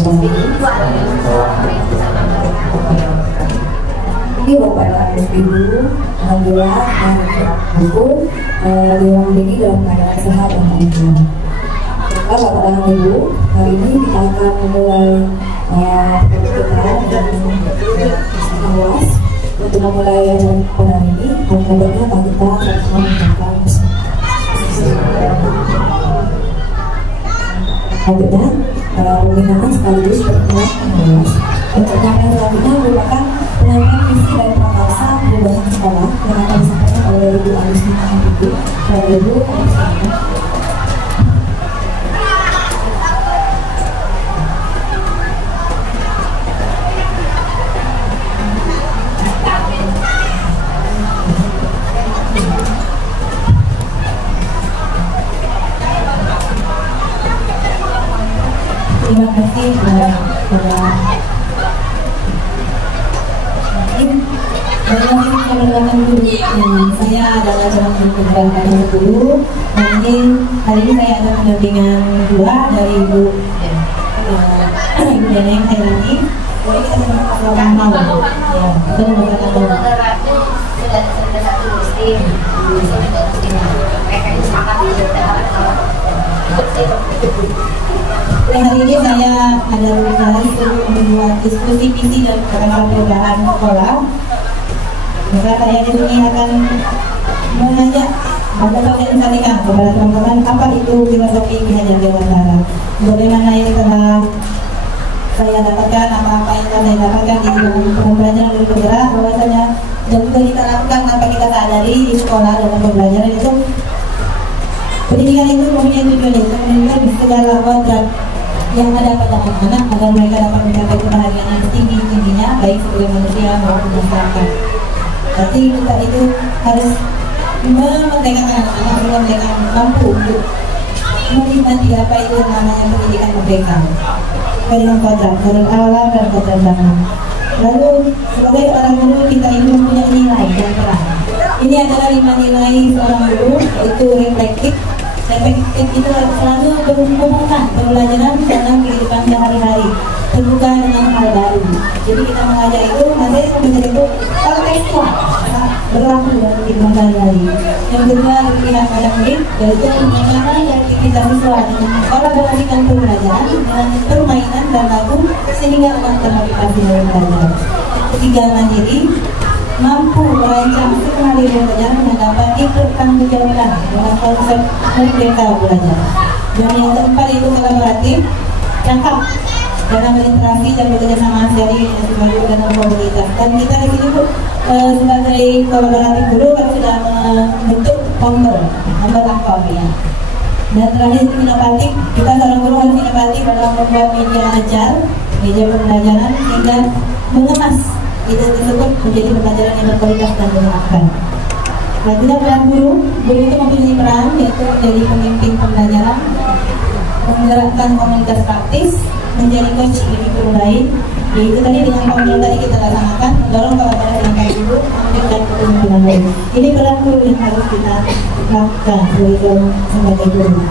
Ini Bapak dan Ibu, alhamdulillah buku Dewan ini dalam keadaan sehat dan lancar. Bapak dan Ibu, hari ini kita akan memulai kita dan awas untuk memulai pada hari ini. Kemudiannya kita akan mengucapkan selanjutnya pembinaan sekaligus pertemuan awas. Untuk yang selanjutnya merupakan penyampaian visi dari prakarsa perubahan sekolah yang akan disampaikan oleh Ibu Agustina Ibu dan Ibu Agustina. Terima kasih kepada saya adalah calon guru keberangkatan 10. Nanti hari ini saya ada pendampingan dua dari Ibu Neneng Hairani. Jadi kita sedang melakukan mau, ya, kita melakukan mau. Sudah satu muslim, mereka ini sangat hari ini saya ada tugas untuk membuat diskusi visi dan program perubahan sekolah. Maka saya di sini akan mengajak atau saya sampaikan kepada teman-teman apa itu filosofi Ki Hajar Dewantara, bagaimana yang telah saya dapatkan, apa yang telah saya dapatkan di dalam pembelajaran guru bergerak, bahwasanya dan juga kita lakukan apa kita sadari di sekolah dalam pembelajaran itu. Pendidikan itu mempunyai tujuan itu menunjukkan segala kodrat yang ada pada anak-anak agar mereka dapat mencapai kebahagiaan yang tinggi-tingginya baik sebagai manusia maupun masyarakat. Berarti kita itu harus memerdekakan anak-anak sehingga mereka mampu untuk menikmati apa itu namanya pendidikan merdeka. Dengan kodrat alam dan kodrat zaman. Lalu sebagai seorang guru kita ini mempunyai nilai dan peran. Ini adalah 5 nilai seorang guru, yaitu reflektif. Reflektif itu selalu berhubungan pembelajaran dalam kehidupan sehari-hari, terbuka dengan hal baru. Jadi kita mengajar itu, materi pembelajaran itu kontekstual, berlaku dalam kehidupan sehari-hari. Yang kedua berpihak pada murid, yaitu bagaimana yang kita siswa dengan mengkolaborasikan pembelajaran dengan permainan dan lagu sehingga anak termotivasi dalam belajar. Ketiga, mandiri, mampu merancang skenario belajar dan dapat dipertanggungjawabkan dengan konsep merdeka belajar. Dan yang keempat itu kolaboratif, cakap dalam berinteraksi dan bekerja sama dari sebagai dan komunitas. Dan kita di sini sebagai kolaboratif guru kan sudah membentuk member aktor ya. Dan terakhir itu inovatif, kita seorang guru harus inovatif dalam membuat media ajar, media pembelajaran sehingga mengemas itu tersebut menjadi pembelajaran yang berkualitas dan menyenangkan. Selanjutnya peran guru itu mempunyai peran yaitu menjadi pemimpin pembelajaran, menggerakkan komunitas praktis, menjadi coach bagi guru lain. Yaitu tadi dengan formula tadi kita laksanakan, mendorong kolaborasi antar guru, memberikan kepemimpinan lain. Ini peran guru yang harus kita lakukan sebagai guru.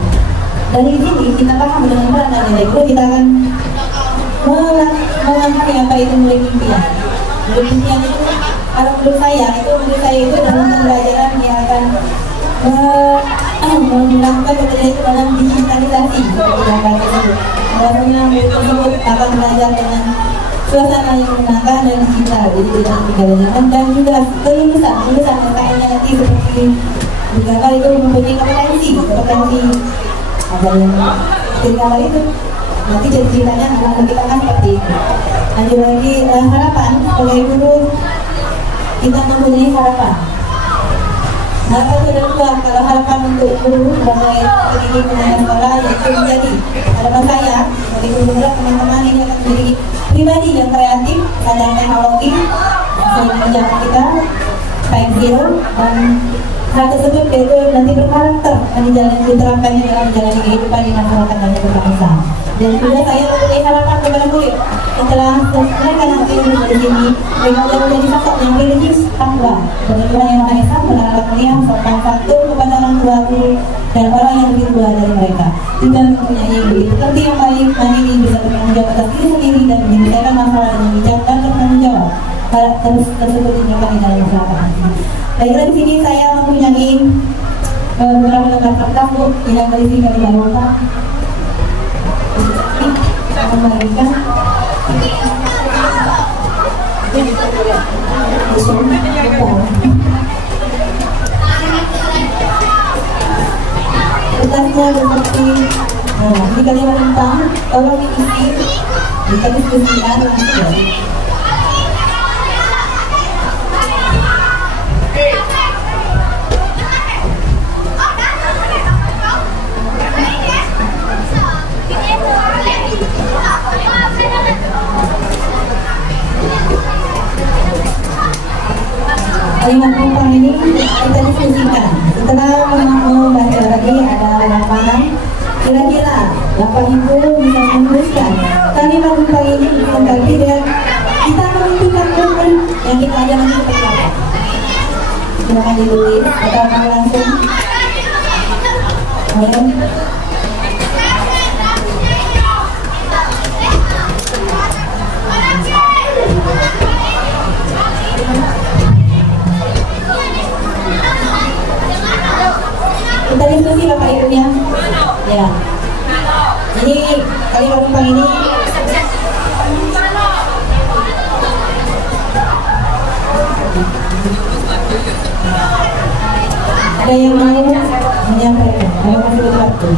Dari sini kita paham dengan peran dan nilai guru, kita akan mengenai apa itu mulai impian. Impian itu, kalau menurut saya itu dalam pembelajaran yang akan melakukan pembelajaran itu dalam digitalisasi pembelajaran tersebut. Bahwasanya murid tersebut akan belajar dengan suasana yang menyenangkan dan digital, jadi tidak pembelajaran dan juga kelulusan SKM-nya nanti seperti beberapa itu mempunyai kompetensi ada yang ketika itu nanti ceritanya akan kita kan seperti itu. Lanjut lagi harapan sebagai guru kita mempunyai harapan. Harapan itu ada dua. Kalau harapan untuk guru sebagai pendidik pendidikan sekolah yaitu menjadi harapan saya sebagai guru teman-teman ini akan menjadi pribadi yang kreatif, sadar teknologi, yang menjaga kita 5.0 dan hal tersebut yaitu nanti berkarakter diterapkannya dalam menjalani kehidupan di masyarakat dan berbangsa. Dan juga saya mempunyai harapan kepada murid setelah mereka nanti lulus dari sini, mereka akan menjadi sosok yang religius, takwa, berlebihan yang Maha Esa, berharap mulia, sopan santun kepada orang tua guru dan orang yang lebih tua dari mereka. Juga mempunyai budi pekerti yang baik, mandiri, bisa bertanggung jawab atas diri sendiri dan menyelesaikan masalah dengan bijak dan bertanggung jawab. Hal tersebut dinyatakan di dalam masyarakat. Baiklah, di sini saya mempunyai beberapa lembar kertas Bu yang dari sini kami bawakan. Saya membagikan. Kertasnya seperti di Kalimantan, tolong diisi, didiskusikan langsung. Kalimat penumpang ini kita diskusikan. Setelah membaca lagi ada lapangan, kira-kira Bapak Ibu bisa menuliskan kalimat penumpang ini tetapi dan kita menentukan momen yang kita ajarkan seperti apa. Silakan ditulis atau akan langsung. Kita diskusi Bapak Ibunya. Ya. Jadi kalimat penumpang ini ada yang mau menyampaikan? Kalau masih ada waktu.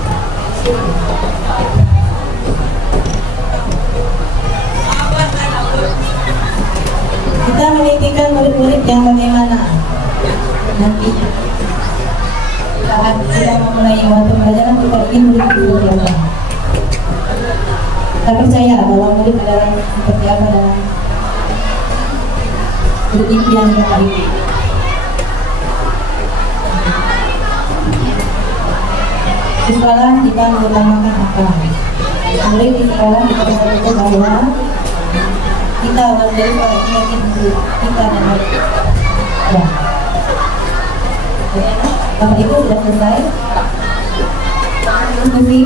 Kita memikirkan murid-murid yang bagaimana nantinya. Saat kita memulai waktu pelajaran, kita ingin murid itu seperti apa. Kita percaya bahwa murid adalah seperti apa dalam impian Bapak Ibu. Di sekolah kita mengutamakan apa? Murid di sekolah kita katakan bahwa kita menjadi sekolah ini yakin kita dan murid. Ya. Bapak Ibu sudah selesai. Diskusi.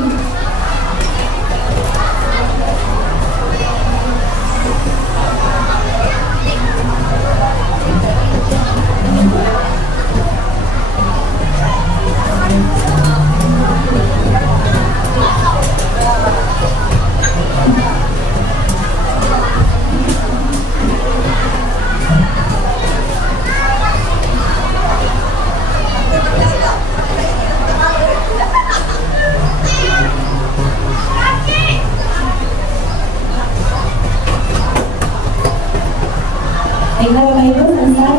Baiklah Bapak Ibu, selesai.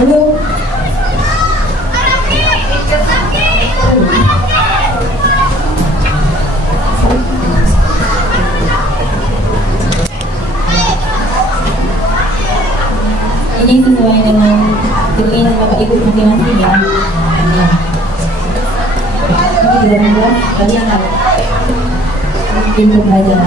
Belum. Ini sesuai dengan keinginan Bapak Ibu masing-masing ya. Ini tidak membuat kalian harus pintu belajar.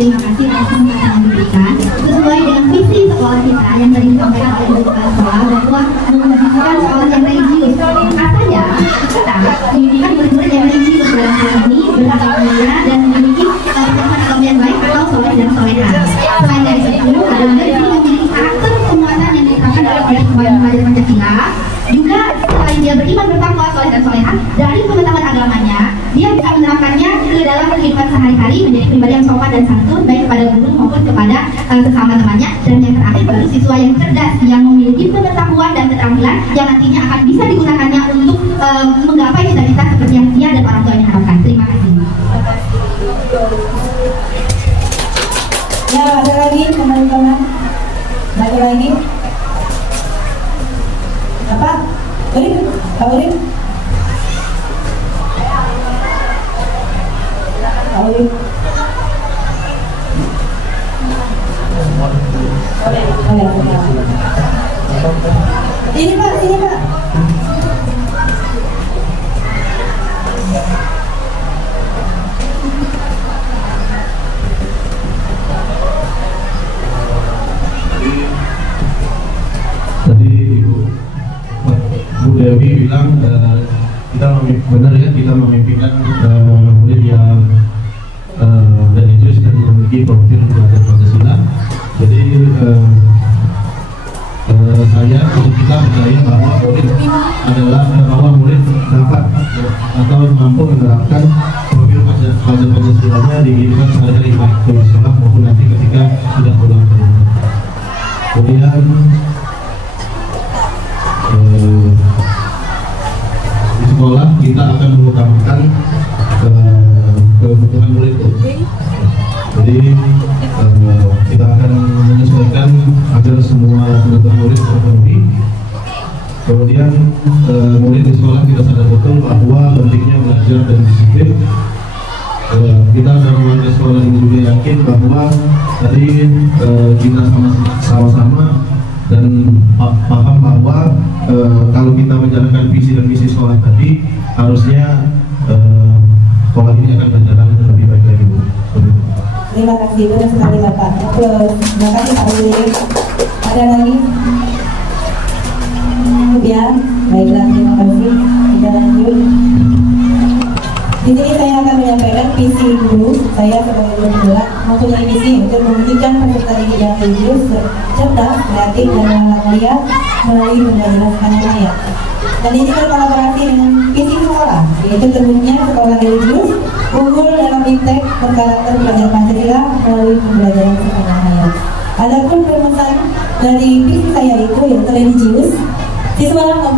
Terima kasih atas kesempatan yang diberikan. Sesuai dengan visi sekolah kita yang tadi disampaikan oleh Ibu Kepala Sekolah bahwa mewujudkan sekolah yang religius. Katanya kita mendidikan murid-murid yang religius dalam hal ini berakhlak mulia dan memiliki pemahaman yang baik atau soleh dan soleha. Selain dari itu, adalah di sini memiliki karakter penguatan yang diterapkan dalam kehidupan pelajar Pancasila. Juga selain dia beriman bertakwa, soleh dan soleha, dari pengetahuan agamanya, dia bisa menerapkannya ke dalam kehidupan sehari-hari menjadi pribadi yang sopan dan santun baik kepada guru maupun kepada sesama temannya. Dan yang terakhir baru siswa yang cerdas yang memiliki pengetahuan dan keterampilan yang nantinya akan bisa digunakannya untuk menggapai cita-cita seperti yang dia dan orang tuanya harapkan. Terima kasih. teman-teman? Satu lagi. Apa? Urip? Pak Urip? Pak Urip? Ini Pak, ini Pak. Tadi Bu Dewi bilang kita benar ya, kita memimpikan murid yang religius dan memiliki profil belajar Pancasila. Jadi saya untuk kita percaya bahwa murid adalah bahwa murid dapat atau mampu menerapkan profil Pancasilanya di kehidupan sehari-hari baik di sekolah maupun nanti ketika sudah pulang ke rumah. Kemudian di sekolah kita akan mengutamakan kebutuhan murid. Jadi kita akan menyesuaikan agar semua kebutuhan murid terpenuhi. Kemudian murid di sekolah kita sadar betul bahwa pentingnya belajar dan disiplin. Kita dan warga sekolah ini juga yakin bahwa tadi kita sama-sama dan paham bahwa kalau kita menjalankan visi dan misi sekolah tadi, harusnya sekolah ini akan berjalan lebih baik lagi, Bu. Terima kasih, benar sekali Bapak. Terima kasih Pak Ulil. Ada lagi? Kemudian, baiklah, terima kasih. Kita lanjut. Di sini saya akan menyampaikan visi guru. Saya sebagai guru penggerak mempunyai visi untuk mewujudkan peserta didik yang religius, cerdas, kreatif, dan ramah mulia melalui pembelajaran sepanjang hayat. Dan ini berkolaborasi dengan visi sekolah, yaitu terbentuknya sekolah religius unggul dalam iptek berkarakter belajar Pancasila melalui pembelajaran sepanjang hayat. Adapun pemesan dari visi saya itu yang religius, siswa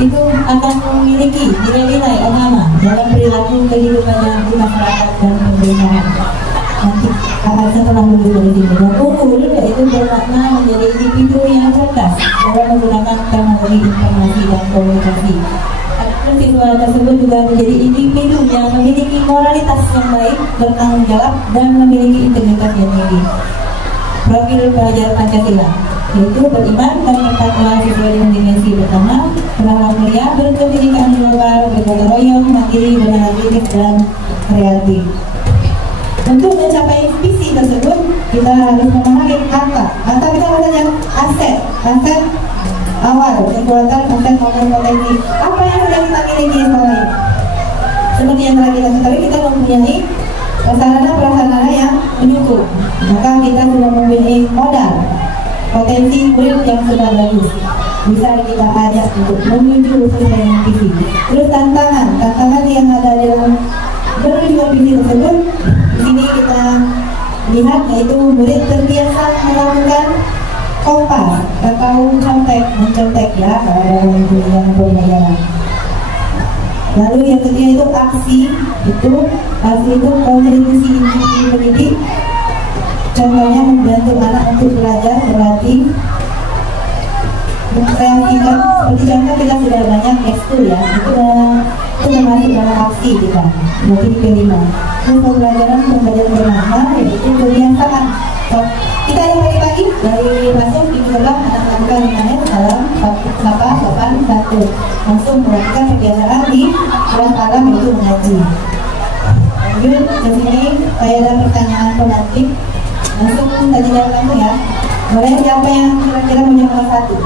itu akan memiliki nilai-nilai agama dalam perilaku kehidupannya di masyarakat dan pemerintahan. Nanti setelah lulus dari sini, dan unggul yaitu bermakna menjadi individu yang cerdas dalam menggunakan teknologi informasi dan komunikasi. Adapun siswa tersebut juga menjadi individu yang memiliki moralitas yang baik, bertanggung jawab, dan memiliki integritas yang tinggi. Profil pelajar Pancasila yaitu beriman dan bertakwa sesuai dengan dimensi pertama, berakhlak mulia, berpendidikan global, bergotong royong, mandiri, beranalitis, dan kreatif. Untuk mencapai visi tersebut, kita harus memahami kata kita katanya aset awal, kekuatan, aset maupun potensi. Apa yang sudah kita miliki di sekolah ini? Seperti yang telah kita ketahui, kita mempunyai sarana prasarana yang mendukung. Maka kita sudah mempunyai modal, potensi murid yang sudah bagus, bisa kita ajak untuk menuju sesuai dengan visi. Terus tantangan yang ada dalam menuju visi tersebut, di sini kita lihat yaitu murid terbiasa melakukan kompas atau mencontek ya dalam pembelajaran. Lalu yang ketiga itu aksi itu kontribusi individu pendidik. Contohnya membantu anak untuk belajar, berlatih, mengkreasikan. Seperti contoh kita sudah banyak ekskul ya, itu termasuk dalam aksi kita. Berarti kelima. Terus pembelajaran bernama yaitu kebiasaan. Kita yang pagi-pagi dari masuk di gerbang anak melakukan 5 menit dalam sapa sopan 1. Langsung melakukan kebiasaan di kelas alam yaitu mengaji. Lanjut ke sini saya ada pertanyaan pemantik. Langsung tadi jawabannya ya. Boleh siapa yang kira-kira menjawab satu?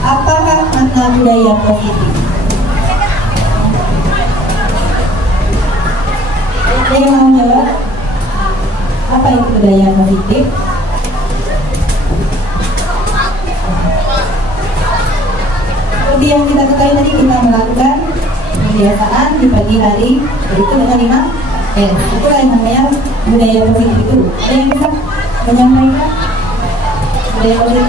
Apakah makna budaya positif? Ada yang mau jawab? Apa itu budaya positif? Seperti yang kita ketahui tadi, kita melakukan kebiasaan di pagi hari, yaitu dengan 5 S. Itulah yang namanya budaya positif itu. Ada yang bisa menyampaikan budaya positif?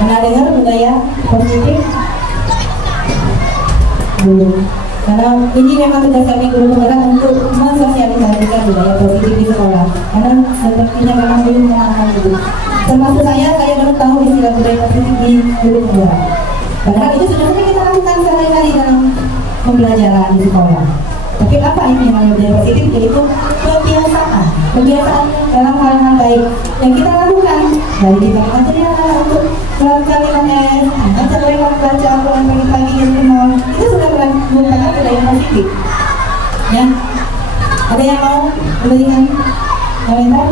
Pernah dengar budaya positif? Belum. Karena ini memang tugas kami guru penggerak untuk mensosialisasikan budaya positif di sekolah. Karena sepertinya memang belum mengenal itu. Termasuk saya baru tahu istilah budaya positif di guru penggerak. Padahal itu sebenarnya kita lakukan sehari-hari dalam pembelajaran di sekolah. Tapi apa ini yang budaya positif? Yaitu kebiasaan dalam hal-hal baik yang kita lakukan. Dari kita material untuk melakukan S, baca lewat baca Al-Quran pagi-pagi jam 5, itu sudah merupakan budaya positif. Ya, ada yang mau memberikan komentar?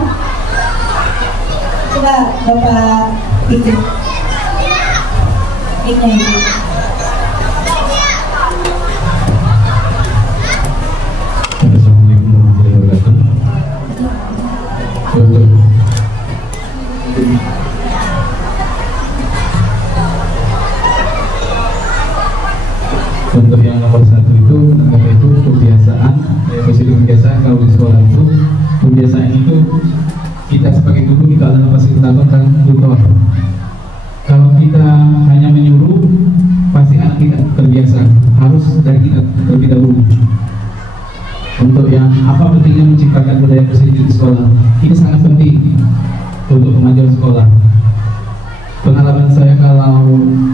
Coba Bapak itu, itu. Assalamualaikum warahmatullahi wabarakatuh. Untuk yang nomor satu itu kebiasaan, positif kebiasaan. Kalau di sekolah itu kebiasaan itu kita sebagai guru kita adalah fasilitator dan tutor. Kalau kita hanya menyuruh, pasti anak kita terbiasa. Harus dari kita terlebih dahulu. Untuk yang apa pentingnya menciptakan budaya positif di sekolah, ini sangat penting untuk kemajuan sekolah. Pengalaman saya kalau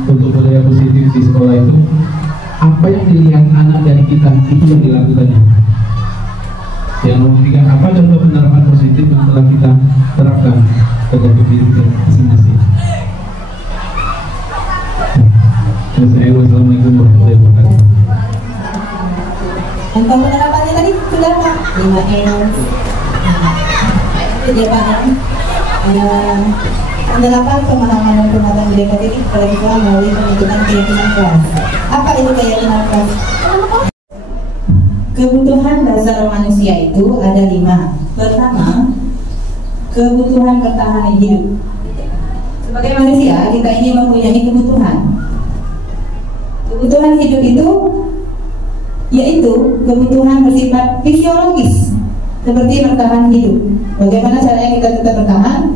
untuk budaya positif di sekolah itu, apa yang dilihat anak dari kita itu yang dilakukannya. Yang memberikan apa contoh penerapan positif yang telah kita terapkan ke dalam hidup kita masing-masing. Wassalamualaikum warahmatullahi wabarakatuh. Untuk penerapannya tadi sudah Pak 5M. Itu dia Pak. Penerapan pemahaman dan penerapan budaya positif pada sekolah melalui pembentukan keyakinan kelas. Apa itu keyakinan kelas? Kebutuhan dasar manusia itu ada 5. Pertama, kebutuhan bertahan hidup. Sebagai manusia, kita ini mempunyai kebutuhan. Kebutuhan hidup itu yaitu kebutuhan bersifat fisiologis, seperti bertahan hidup. Bagaimana caranya kita tetap bertahan?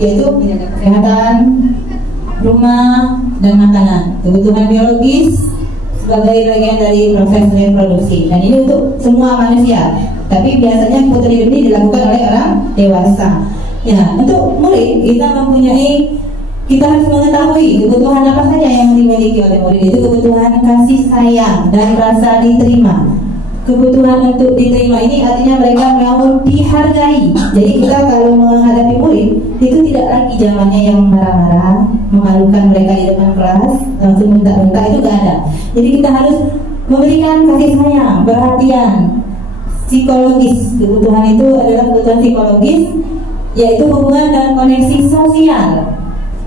Yaitu menjaga kesehatan, rumah, dan makanan. Kebutuhan biologis sebagai bagian dari proses reproduksi. Dan ini untuk semua manusia. Tapi biasanya kebutuhan hidup ini dilakukan oleh orang dewasa. Ya, untuk murid kita harus mengetahui kebutuhan apa saja yang dimiliki oleh murid. Itu kebutuhan kasih sayang dan rasa diterima. Kebutuhan untuk diterima ini artinya mereka mau dihargai. Jadi kita kalau menghadapi murid itu tidak lagi zamannya yang marah-marah, memalukan mereka di depan kelas, langsung bentak-bentak, itu gak ada. Jadi kita harus memberikan kasih sayang, perhatian psikologis. Kebutuhan itu adalah kebutuhan psikologis, yaitu hubungan dan koneksi sosial.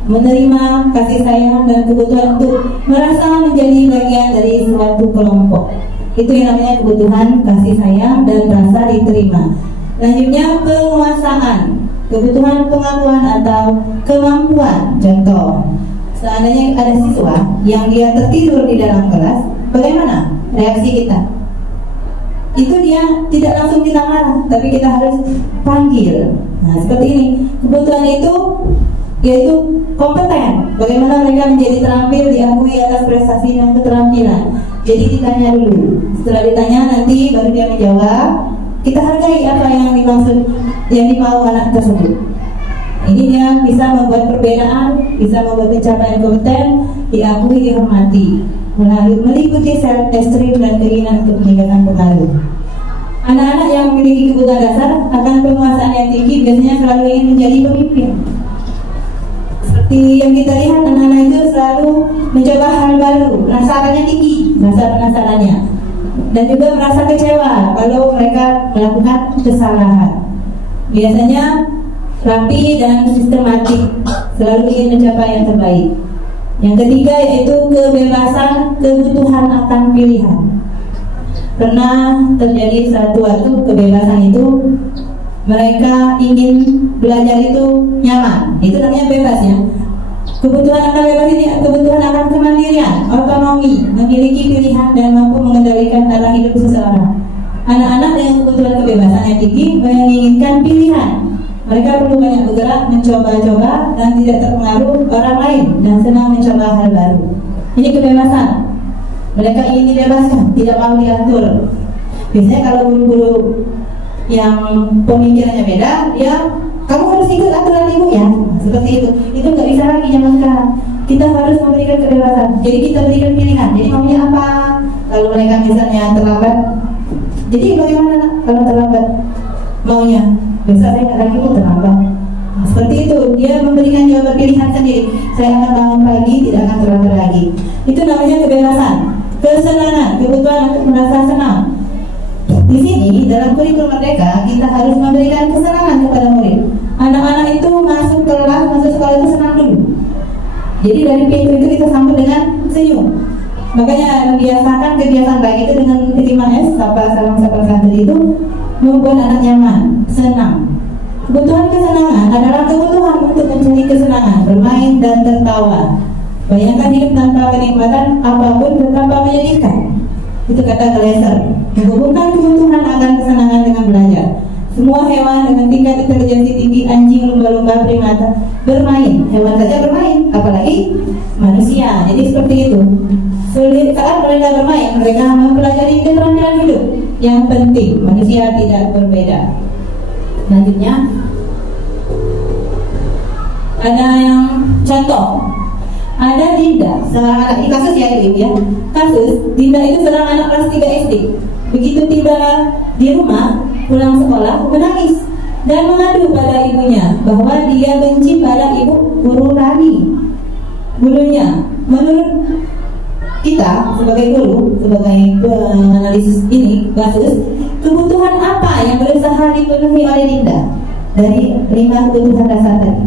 Menerima kasih sayang dan kebutuhan untuk merasa menjadi bagian dari suatu kelompok. Itu yang namanya kebutuhan kasih sayang dan rasa diterima. Selanjutnya penguasaan, kebutuhan pengakuan atau kemampuan. Contoh, seandainya ada siswa yang dia tertidur di dalam kelas, bagaimana reaksi kita? Itu dia tidak langsung kita marah, tapi kita harus panggil. Nah, seperti ini. Kebutuhan itu yaitu kompeten. Bagaimana mereka menjadi terampil, diakui atas prestasi dan keterampilan. Jadi ditanya dulu. Setelah ditanya nanti baru dia menjawab. Kita hargai apa yang dimaksud, yang dimau anak tersebut. Ini dia bisa membuat perbedaan, bisa membuat pencapaian kompeten, diakui, dihormati, melalui meliputi self esteem dan keinginan untuk meningkatkan pengaruh. Anak-anak yang memiliki kebutuhan dasar akan penguasaan yang tinggi biasanya selalu ingin menjadi pemimpin. Seperti yang kita lihat, anak-anak itu selalu mencoba hal baru, penasarannya tinggi, rasa penasarannya, dan juga merasa kecewa kalau mereka melakukan kesalahan. Biasanya rapi dan sistematik, selalu ingin mencapai yang terbaik. Yang ketiga yaitu kebebasan kebutuhan akan pilihan. Pernah terjadi satu waktu kebebasan itu, mereka ingin belajar itu nyaman, itu namanya bebas ya. Kebutuhan akan bebas ini kebutuhan akan kemandirian, otonomi, memiliki pilihan dan mampu mengendalikan arah hidup seseorang. Anak-anak dengan kebutuhan kebebasan yang tinggi menginginkan pilihan. Mereka perlu banyak bergerak, mencoba-coba dan tidak terpengaruh orang lain dan senang mencoba hal baru. Ini kebebasan. Mereka ingin dibebaskan, tidak mau diatur. Biasanya kalau guru-guru yang pemikirannya beda, ya kamu harus ikut aturan ibu ya, seperti itu. Itu nggak bisa lagi zaman sekarang. Kita harus memberikan kebebasan. Jadi kita berikan pilihan. Jadi maunya apa? Kalau mereka misalnya terlambat, jadi bagaimana kalau terlambat? Maunya besok saya nggak lagi pun terlambat. Nah, seperti itu. Dia memberikan jawaban pilihan sendiri. Saya akan bangun pagi, tidak akan terlambat lagi. Itu namanya kebebasan, kesenangan, kebutuhan untuk merasa senang. Di sini dalam kurikulum Merdeka kita harus memberikan kesenangan kepada murid. Anak-anak itu masuk kelas, masuk sekolah itu senang dulu. Jadi dari pintu itu kita sambut dengan senyum. Makanya membiasakan kebiasaan baik itu dengan 5S, sapa salam santri itu membuat anak nyaman, senang. Kebutuhan kesenangan adalah kebutuhan untuk mencari kesenangan, bermain dan tertawa. Bayangkan hidup tanpa kenikmatan apapun betapa menyedihkan. Itu kata Glasser. Menghubungkan kebutuhan akan kesenangan dengan belajar. Semua hewan dengan tingkat intelijensi tinggi, anjing, lumba-lumba, primata, bermain. Hewan saja bermain, apalagi manusia. Jadi seperti itu. Saat mereka bermain, mereka mempelajari keterampilan hidup. Yang penting, manusia tidak berbeda. Selanjutnya, ada yang contoh. Ada Dinda, seorang anak, ini kasus ya ibu ya. Kasus, Dinda itu seorang anak kelas 3 SD. Begitu tiba di rumah, pulang sekolah, menangis dan mengadu pada ibunya bahwa dia benci pada ibu guru Rani. Gurunya, menurut kita sebagai guru, sebagai penganalisis ini kasus, kebutuhan apa yang berusaha dipenuhi oleh Dinda dari 5 kebutuhan dasar tadi?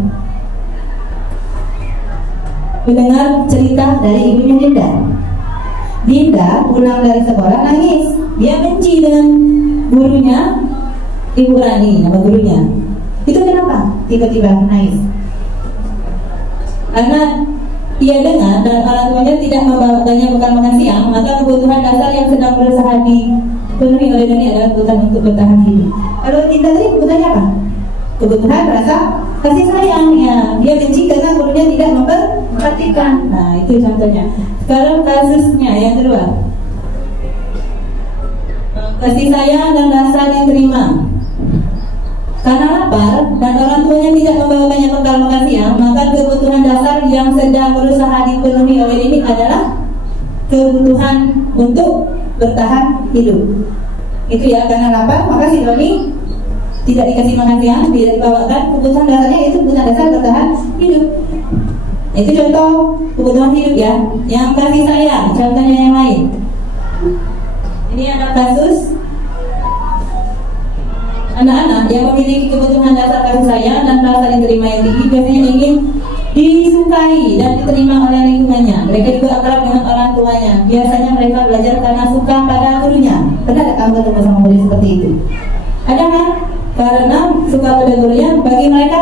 Mendengar cerita dari ibunya Dinda. Dinda pulang dari sekolah nangis. Dia benci dengan gurunya, Ibu Rani, nama gurunya. Itu kenapa? Tiba-tiba nangis. Karena ia dengar dan orang tuanya tidak membawakannya bekal makan siang, maka kebutuhan dasar yang sedang berusaha dipenuhi oleh Dani adalah kebutuhan untuk bertahan hidup. Kalau Dinda tadi kebutuhannya apa? Kebutuhan rasa kasih sayangnya. Dia benci karena gurunya tidak memperhatikan. Nah, itu contohnya. Sekarang kasusnya yang kedua, kasih sayang dan rasa diterima. Karena lapar dan orang tuanya tidak membawakannya bekal makan siang, maka kebutuhan dasar yang sedang berusaha dipenuhi oleh ini adalah kebutuhan untuk bertahan hidup. Itu ya, karena lapar maka si Doni tidak dikasih makan siang, tidak dibawakan. Kebutuhan dasarnya itu kebutuhan dasar bertahan hidup. Itu contoh kebutuhan hidup ya. Yang kasih sayang, contohnya yang lain. Ini ada kasus anak-anak yang memiliki kebutuhan dasar kasih sayang dan rasa diterima yang tinggi, biasanya ingin disukai dan diterima oleh lingkungannya. Mereka juga akrab dengan orang tuanya. Biasanya mereka belajar karena suka pada gurunya. Pernah ada kamu ketemu sama murid seperti itu? Ada kan? Karena suka pada gurunya, bagi mereka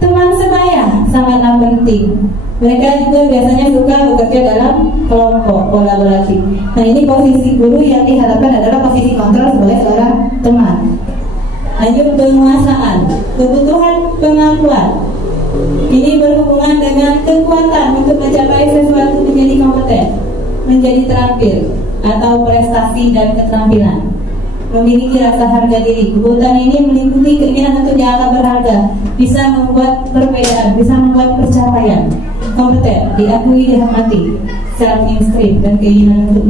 teman sebaya sangatlah penting. Mereka juga biasanya suka bekerja dalam kelompok kolaborasi. Nah, ini posisi guru yang diharapkan adalah posisi kontrol sebagai seorang teman. Lanjut, penguasaan, kebutuhan pengakuan. Ini berhubungan dengan kekuatan untuk mencapai sesuatu, menjadi kompeten, menjadi terampil, atau prestasi dan keterampilan. Memiliki rasa harga diri. Kebutuhan ini meliputi keinginan untuk dianggap berharga, bisa membuat perbedaan, bisa membuat pencapaian, kompeten, diakui, dihormati, self-esteem, dan keinginan untuk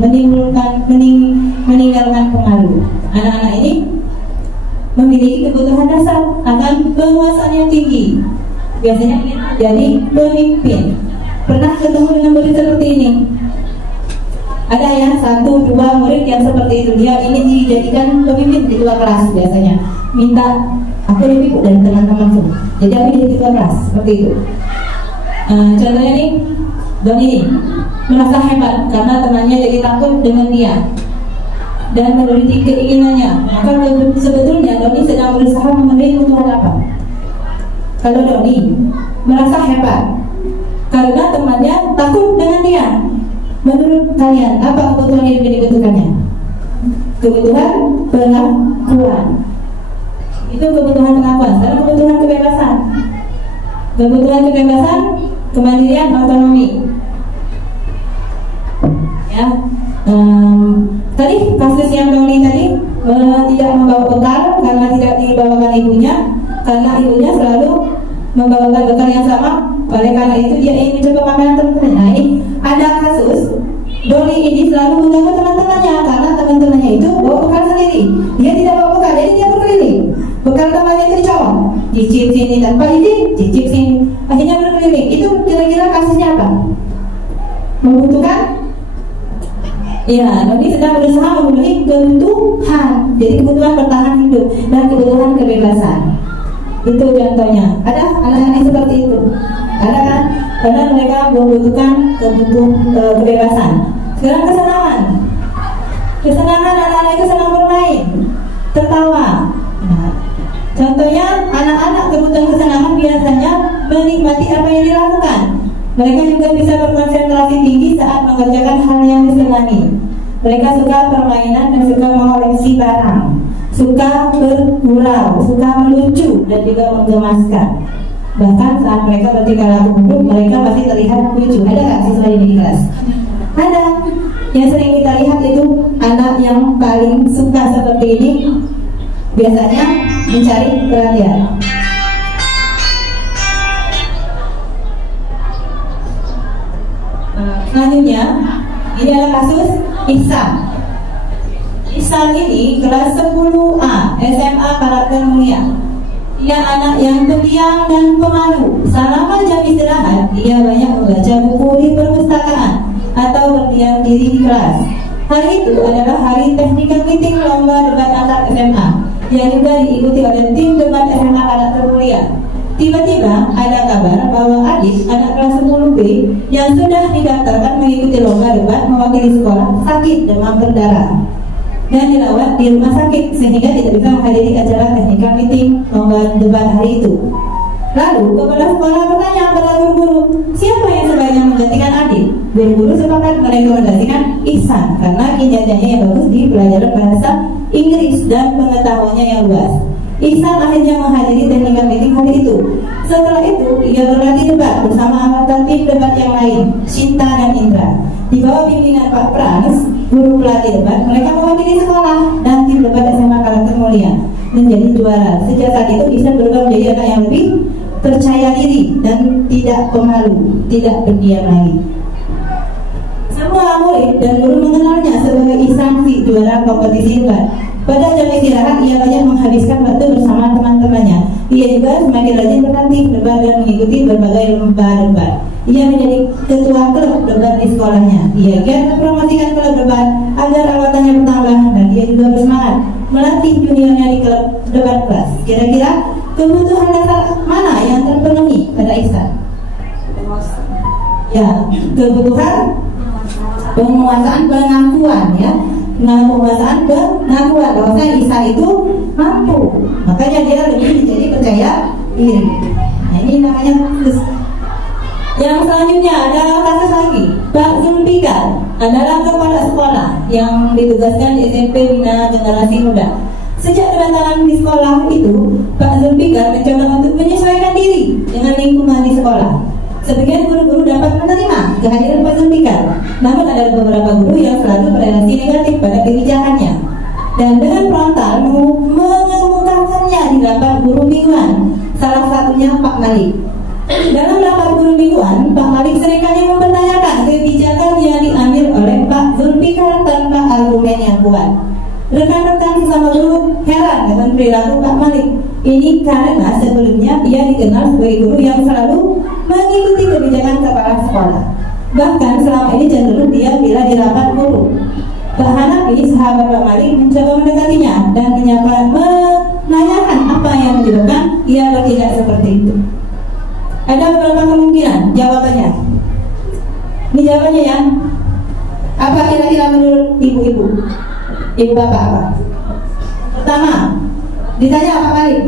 meninggalkan pengaruh. Anak-anak ini memiliki kebutuhan dasar akan penguasaan yang tinggi. Biasanya ingin menjadi pemimpin. Pernah ketemu dengan murid seperti ini? Ada ya, 1-2 murid yang seperti itu. Dia ingin dijadikan pemimpin di ketua kelas biasanya. Minta, aku lebih dari teman-teman semua. Jadi aku jadi ketua kelas, seperti itu. Contohnya nih, Doni ini merasa hebat karena temannya jadi takut dengan dia dan menuruti keinginannya. Maka sebetulnya Doni sedang berusaha memenuhi kebutuhan apa? Kalau Doni merasa hebat karena temannya takut dengan dia, menurut kalian apa kebutuhan hidup yang dibutuhkannya? Kebutuhan pengakuan. Itu kebutuhan pengakuan. Sekarang kebutuhan kebebasan. Kebutuhan kebebasan, kemandirian, otonomi. Ya, Tadi kasus yang Doni tadi tidak membawa bekal karena tidak dibawakan ibunya, karena ibunya selalu membawakan bekal yang sama. Oleh karena itu dia ingin mencoba makanan teman-temannya. Nah, ada kasus Doni ini selalu mengganggu teman-temannya karena teman-temannya itu bawa bekal sendiri. Dia tidak bawa bekal, jadi dia berkeliling. Bekal temannya itu dicolong, cicip sini tanpa izin, cicip sini. Akhirnya berkeliling. Itu kira-kira kasusnya apa? Membutuhkan? Ya, Doni sedang berusaha memenuhi kebutuhan. Jadi kebutuhan bertahan hidup dan kebutuhan kebebasan. Itu contohnya. Ada anak-anak seperti itu. Ada kan? Karena mereka membutuhkan kebebasan. Sekarang kesenangan. Kesenangan anak-anak itu senang bermain, tertawa. Nah, contohnya anak-anak kebutuhan kesenangan biasanya menikmati apa yang dilakukan. Mereka juga bisa berkonsentrasi tinggi saat mengerjakan hal yang disenangi. Mereka suka permainan dan suka mengoleksi barang, suka bergurau, suka melucu dan juga menggemaskan. Bahkan saat mereka bertingkah laku buruk, mereka pasti terlihat lucu. Ada nggak siswa di kelas? Ada. Yang sering kita lihat itu anak yang paling suka seperti ini biasanya mencari perhatian. Selanjutnya, ini adalah kasus Ihsan. Ihsan ini kelas 10A, SMA Karakter Mulia. Ia anak yang pendiam dan pemalu. Selama jam istirahat, ia banyak membaca buku di perpustakaan atau berdiam diri di kelas. Hari itu adalah hari teknika meeting lomba debat antar SMA yang juga diikuti oleh tim debat SMA Karakter Mulia. Tiba-tiba ada kabar bahwa Adit, anak kelas 10B yang sudah didaftarkan mengikuti lomba debat mewakili sekolah, sakit demam berdarah dan dirawat di rumah sakit sehingga tidak bisa menghadiri acara teknika meeting lomba debat hari itu. Lalu kepala sekolah bertanya kepada guru-guru, siapa yang sebaiknya menggantikan Adit? Guru-guru sepakat merekomendasikan Ihsan karena kinerjanya yang bagus di pelajaran bahasa Inggris dan pengetahuannya yang luas. Ihsan akhirnya menghadiri teknika meeting hari itu. Setelah itu, ia berlatih debat bersama anggota tim debat yang lain, Cinta dan Indra. Di bawah bimbingan Pak Frans, guru pelatih debat, mereka mewakili sekolah dan tim debat SMA Karakter Mulia menjadi juara. Sejak saat itu, Ihsan berubah menjadi anak yang lebih percaya diri dan tidak pemalu, tidak pendiam lagi. Semua murid dan guru mengenalnya sebagai Ihsan si juara kompetisi debat. Pada jam istirahat, ia banyak menghabiskan waktu bersama teman-temannya. Ia juga semakin rajin berlatih debat dan mengikuti berbagai lomba debat. Ia menjadi ketua klub debat di sekolahnya. Ia giat mempromosikan klub debat agar anggotanya bertambah dan ia juga bersemangat melatih juniornya di klub debat kelas. Kira-kira kebutuhan dasar mana yang terpenuhi pada Ihsan? Ya, kebutuhan penguasaan pengakuan, ya. Penguasaan pengakuan bahwa Ihsan itu mampu, makanya dia lebih menjadi percaya diri. Nah, ini namanya kasus. Yang selanjutnya ada kasus lagi. Pak Zulfikar adalah kepala sekolah yang ditugaskan di SMP Bina Generasi Muda. Sejak kedatangan di sekolah itu, Pak Zulfikar mencoba untuk menyesuaikan diri dengan lingkungan di sekolah. Sebagian guru-guru dapat menerima kehadiran Pak Zulfikar, namun ada beberapa guru yang selalu bereaksi negatif pada kebijakannya. Dan dengan frontal mengemukakannya di rapat guru mingguan, salah satunya Pak Malik. Dalam rapat guru mingguan, Pak Malik seringkali mempertanyakan kebijakan yang diambil oleh Pak Zulfikar tanpa argumen yang kuat. Rekan-rekan sesama guru heran dengan perilaku Pak Malik. Ini karena sebelumnya ia dikenal sebagai guru yang selalu mengikuti kebijakan kepala sekolah. Bahkan selama ini cenderung diam bila di rapat guru. Pak Hanafi, sahabat Pak Malik, mencoba mendekatinya dan menanyakan apa yang menyebabkan ia bertindak seperti itu. Ada beberapa kemungkinan jawabannya. Ini jawabannya ya. Apa kira-kira menurut ibu-ibu? Ibu bapak apa? Pertama, ditanya Pak Malik,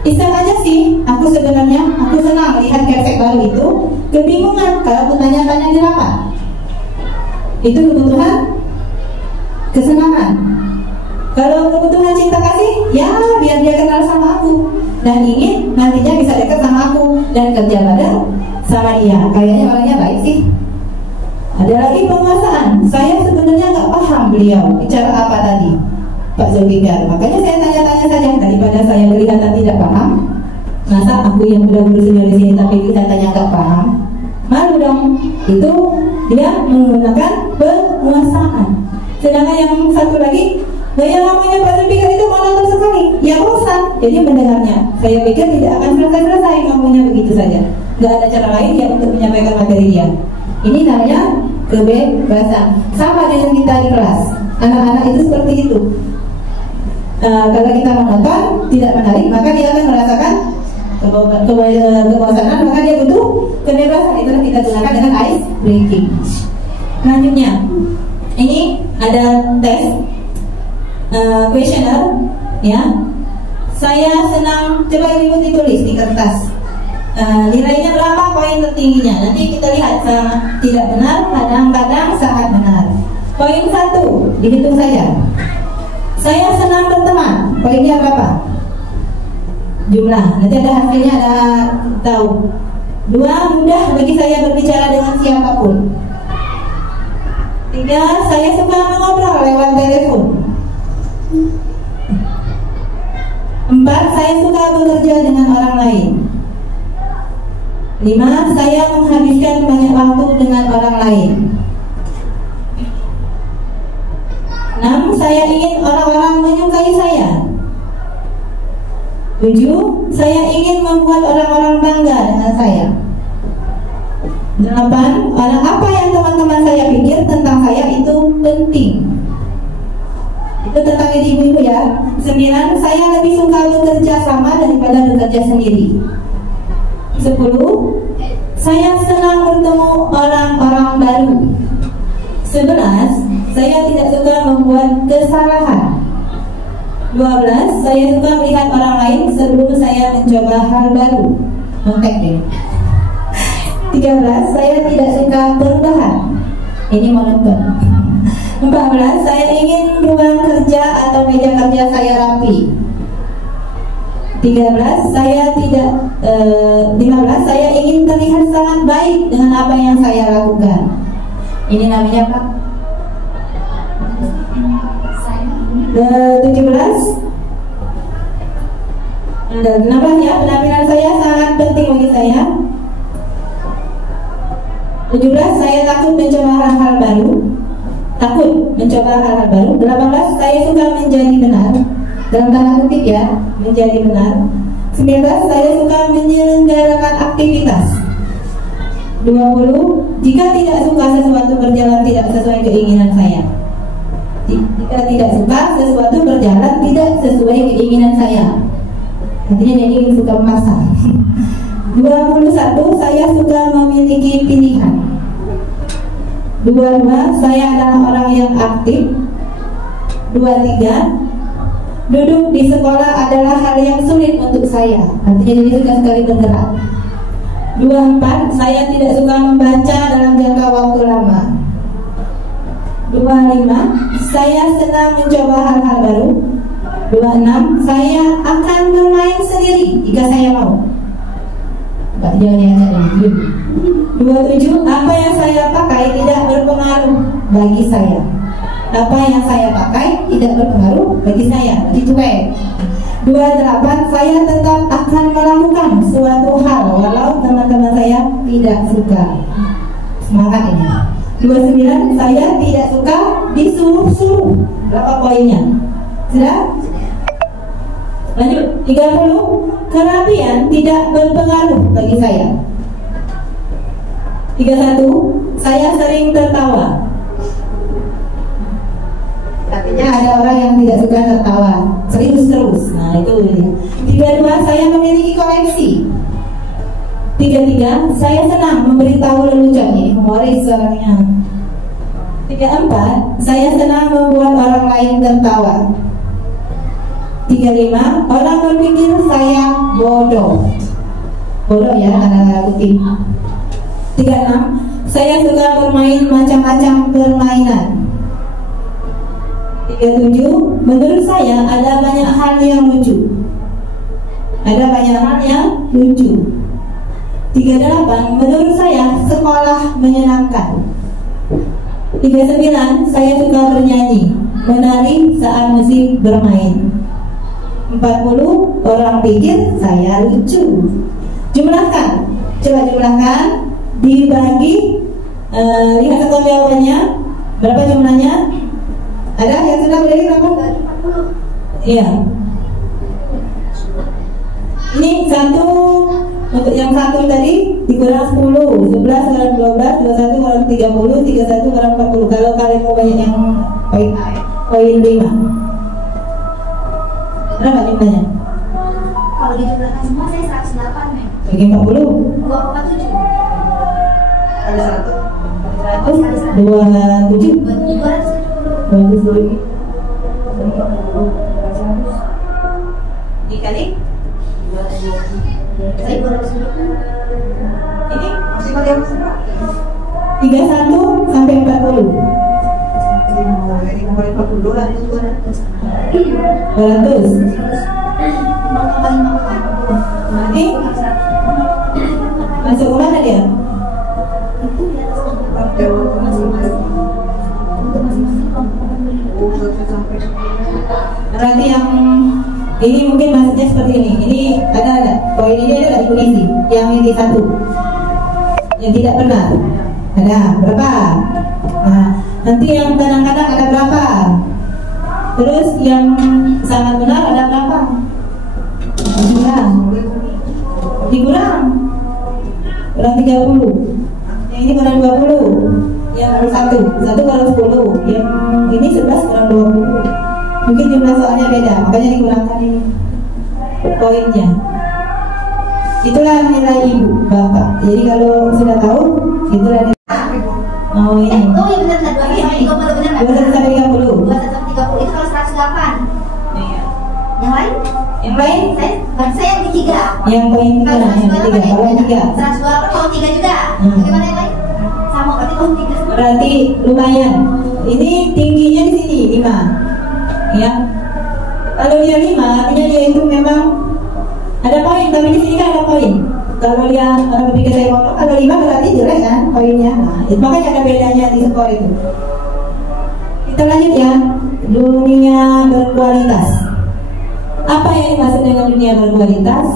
Ihsan aja sih, aku senang melihat kepek baru itu. Kebingungan kalau aku tanya-tanya di rapat. Itu kebutuhan kesenangan. Kalau kebutuhan cinta kasih, ya biar dia kenal sama aku dan ingin nantinya bisa dekat sama aku dan kerja bareng sama dia. Kayaknya orangnya baik sih. Ada lagi penguasaan. saya sebenarnya nggak paham beliau bicara apa tadi, Pak Zulfikar. Makanya saya tanya-tanya saja daripada saya kelihatan tidak paham. Masa aku yang udah berusia di sini tapi kelihatannya nggak paham? Malu dong. Itu dia menggunakan penguasaan. Sedangkan yang satu lagi, yang namanya Pak Zulfikar itu monoton sekali, ya bosan. Jadi mendengarnya, saya pikir tidak akan selesai-selesai ngomongnya begitu saja. Nggak ada cara lain ya untuk menyampaikan materi dia. Ini namanya kebebasan. Sama dengan kita di kelas. Anak-anak itu seperti itu. Kalau kita menonton tidak menarik, maka dia akan merasakan kebosanan, maka dia butuh kebebasan. Itulah kita gunakan dengan ice breaking. Selanjutnya, ini ada tes questionnaire, ya. Saya senang, coba ibu ditulis di kertas. Nilainya berapa, poin tertingginya. Nanti kita lihat sangat tidak benar, kadang-kadang sangat benar. Poin 1 dihitung saja. Saya senang berteman, poinnya berapa? Jumlah, nanti ada hasilnya, ada tahu. 2, mudah bagi saya berbicara dengan siapapun. 3, saya suka mengobrol lewat telepon. 4, saya suka bekerja dengan orang lain. 5, saya menghabiskan banyak waktu dengan orang lain. 6, saya ingin orang-orang menyukai saya. 7, saya ingin membuat orang-orang bangga dengan saya. 8, apa yang teman-teman saya pikir tentang saya itu penting. Itu tentang ibu-ibu ya. 9, saya lebih suka bekerja sama daripada bekerja sendiri. 10, saya senang bertemu orang-orang baru. 11, saya tidak suka membuat kesalahan. 12, saya suka melihat orang lain sebelum saya mencoba hal baru. Kontek deh. 13, saya tidak suka perubahan. Ini monoton. 14, saya ingin ruang kerja atau meja kerja saya rapi. 15, saya ingin terlihat sangat baik dengan apa yang saya lakukan. Ini namanya apa? 17, kenapa ya penampilan saya sangat penting bagi saya. 17, saya takut mencoba hal-hal baru. 18, saya suka menjadi benar, dalam tanda kutip ya, menjadi benar. 19, saya suka menyelenggarakan aktivitas. 20, jika tidak suka sesuatu berjalan tidak sesuai keinginan saya. Jika tidak suka sesuatu berjalan tidak sesuai keinginan saya, artinya dia ingin suka memaksa. 21, saya suka memiliki pilihan. 22, saya adalah orang yang aktif. 23, duduk di sekolah adalah hal yang sulit untuk saya, artinya dia suka sekali bergerak. 24, saya tidak suka membaca dalam jangka waktu lama. 25, saya senang mencoba hal-hal baru. 26, saya akan bermain sendiri jika saya mau. Pak, jangan yang 27, apa yang saya pakai tidak berpengaruh bagi saya. Apa yang saya pakai tidak berpengaruh bagi saya. Itu baik. 28, saya tetap akan melakukan suatu hal walau teman-teman saya tidak suka. Semangat ini. 29, saya tidak suka disuruh-suruh. Berapa poinnya? Sudah? Lanjut. 30, kerapian tidak berpengaruh bagi saya. 31, saya sering tertawa. Artinya ada orang yang tidak suka tertawa, serius terus. Nah itu dia. 32, saya memiliki koleksi. 33, saya senang memberitahu lelucon. Ini humoris orangnya. 34, saya senang membuat orang lain tertawa. 35, orang berpikir saya bodoh. Bodoh ya, tanda kutip. 36, saya suka bermain macam-macam permainan. 37, menurut saya ada banyak hal yang lucu. Ada banyak hal yang lucu. 38, menurut saya sekolah menyenangkan. 39, saya suka bernyanyi, menari saat musik bermain. 40, orang pikir saya lucu. Jumlahkan, coba jumlahkan, dibagi, lihat sektor jawabannya, berapa jumlahnya? Ada yang sudah berdiri berapa? 40. Iya. Ini satu, untuk yang satu tadi dikurang 10, 11 kurang 12, 21 kurang 30, 31 kurang 40. Kalau kalian mau banyak yang poin 5, berapa jumlahnya? Kalau dijumlahkan semua saya 108 nih. Bagi 40 247. ada 127 bagus lagi dikali Saya 200. ini maksimal yang 31 sampai 40. 200 nanti masuk kemana dia? Berarti yang ini mungkin maksudnya seperti ini. Ini ada poin ini ada dikunci. Yang ini satu, yang tidak benar ada berapa? Nah, nanti yang kadang-kadang ada berapa? Terus yang sangat benar ada berapa? Dikurang 30. Yang ini kurang 20. Yang satu kurang 10. Yang ini 11 kurang 20. Mungkin jumlah soalnya beda, makanya dikurangkan ini poinnya. Itulah nilai ibu bapak. Jadi kalau sudah tahu, itulah nilai. Oh ini. Oh iya benar 21 sampai 30. 21 sampai 30 itu kalau 108. Iya. Yang lain? Yang lain? Saya yang ketiga. Yang poin tiga, yang ketiga. Kalau yang tiga. 128 kalau 3 juga. Bagaimana yang lain? Sama berarti kalau 3 semua. Berarti lumayan. Ini tingginya di sini 5. Ya. Kalau dia 5, artinya dia itu memang ada poin, tapi di sini kan ada poin. Kalau dia orang berpikir saya ngomong, kalau 5 berarti jelek kan poinnya. Nah, itu makanya ada bedanya di skor itu. Kita lanjut ya. Dunia berkualitas. Apa yang dimaksud dengan dunia berkualitas?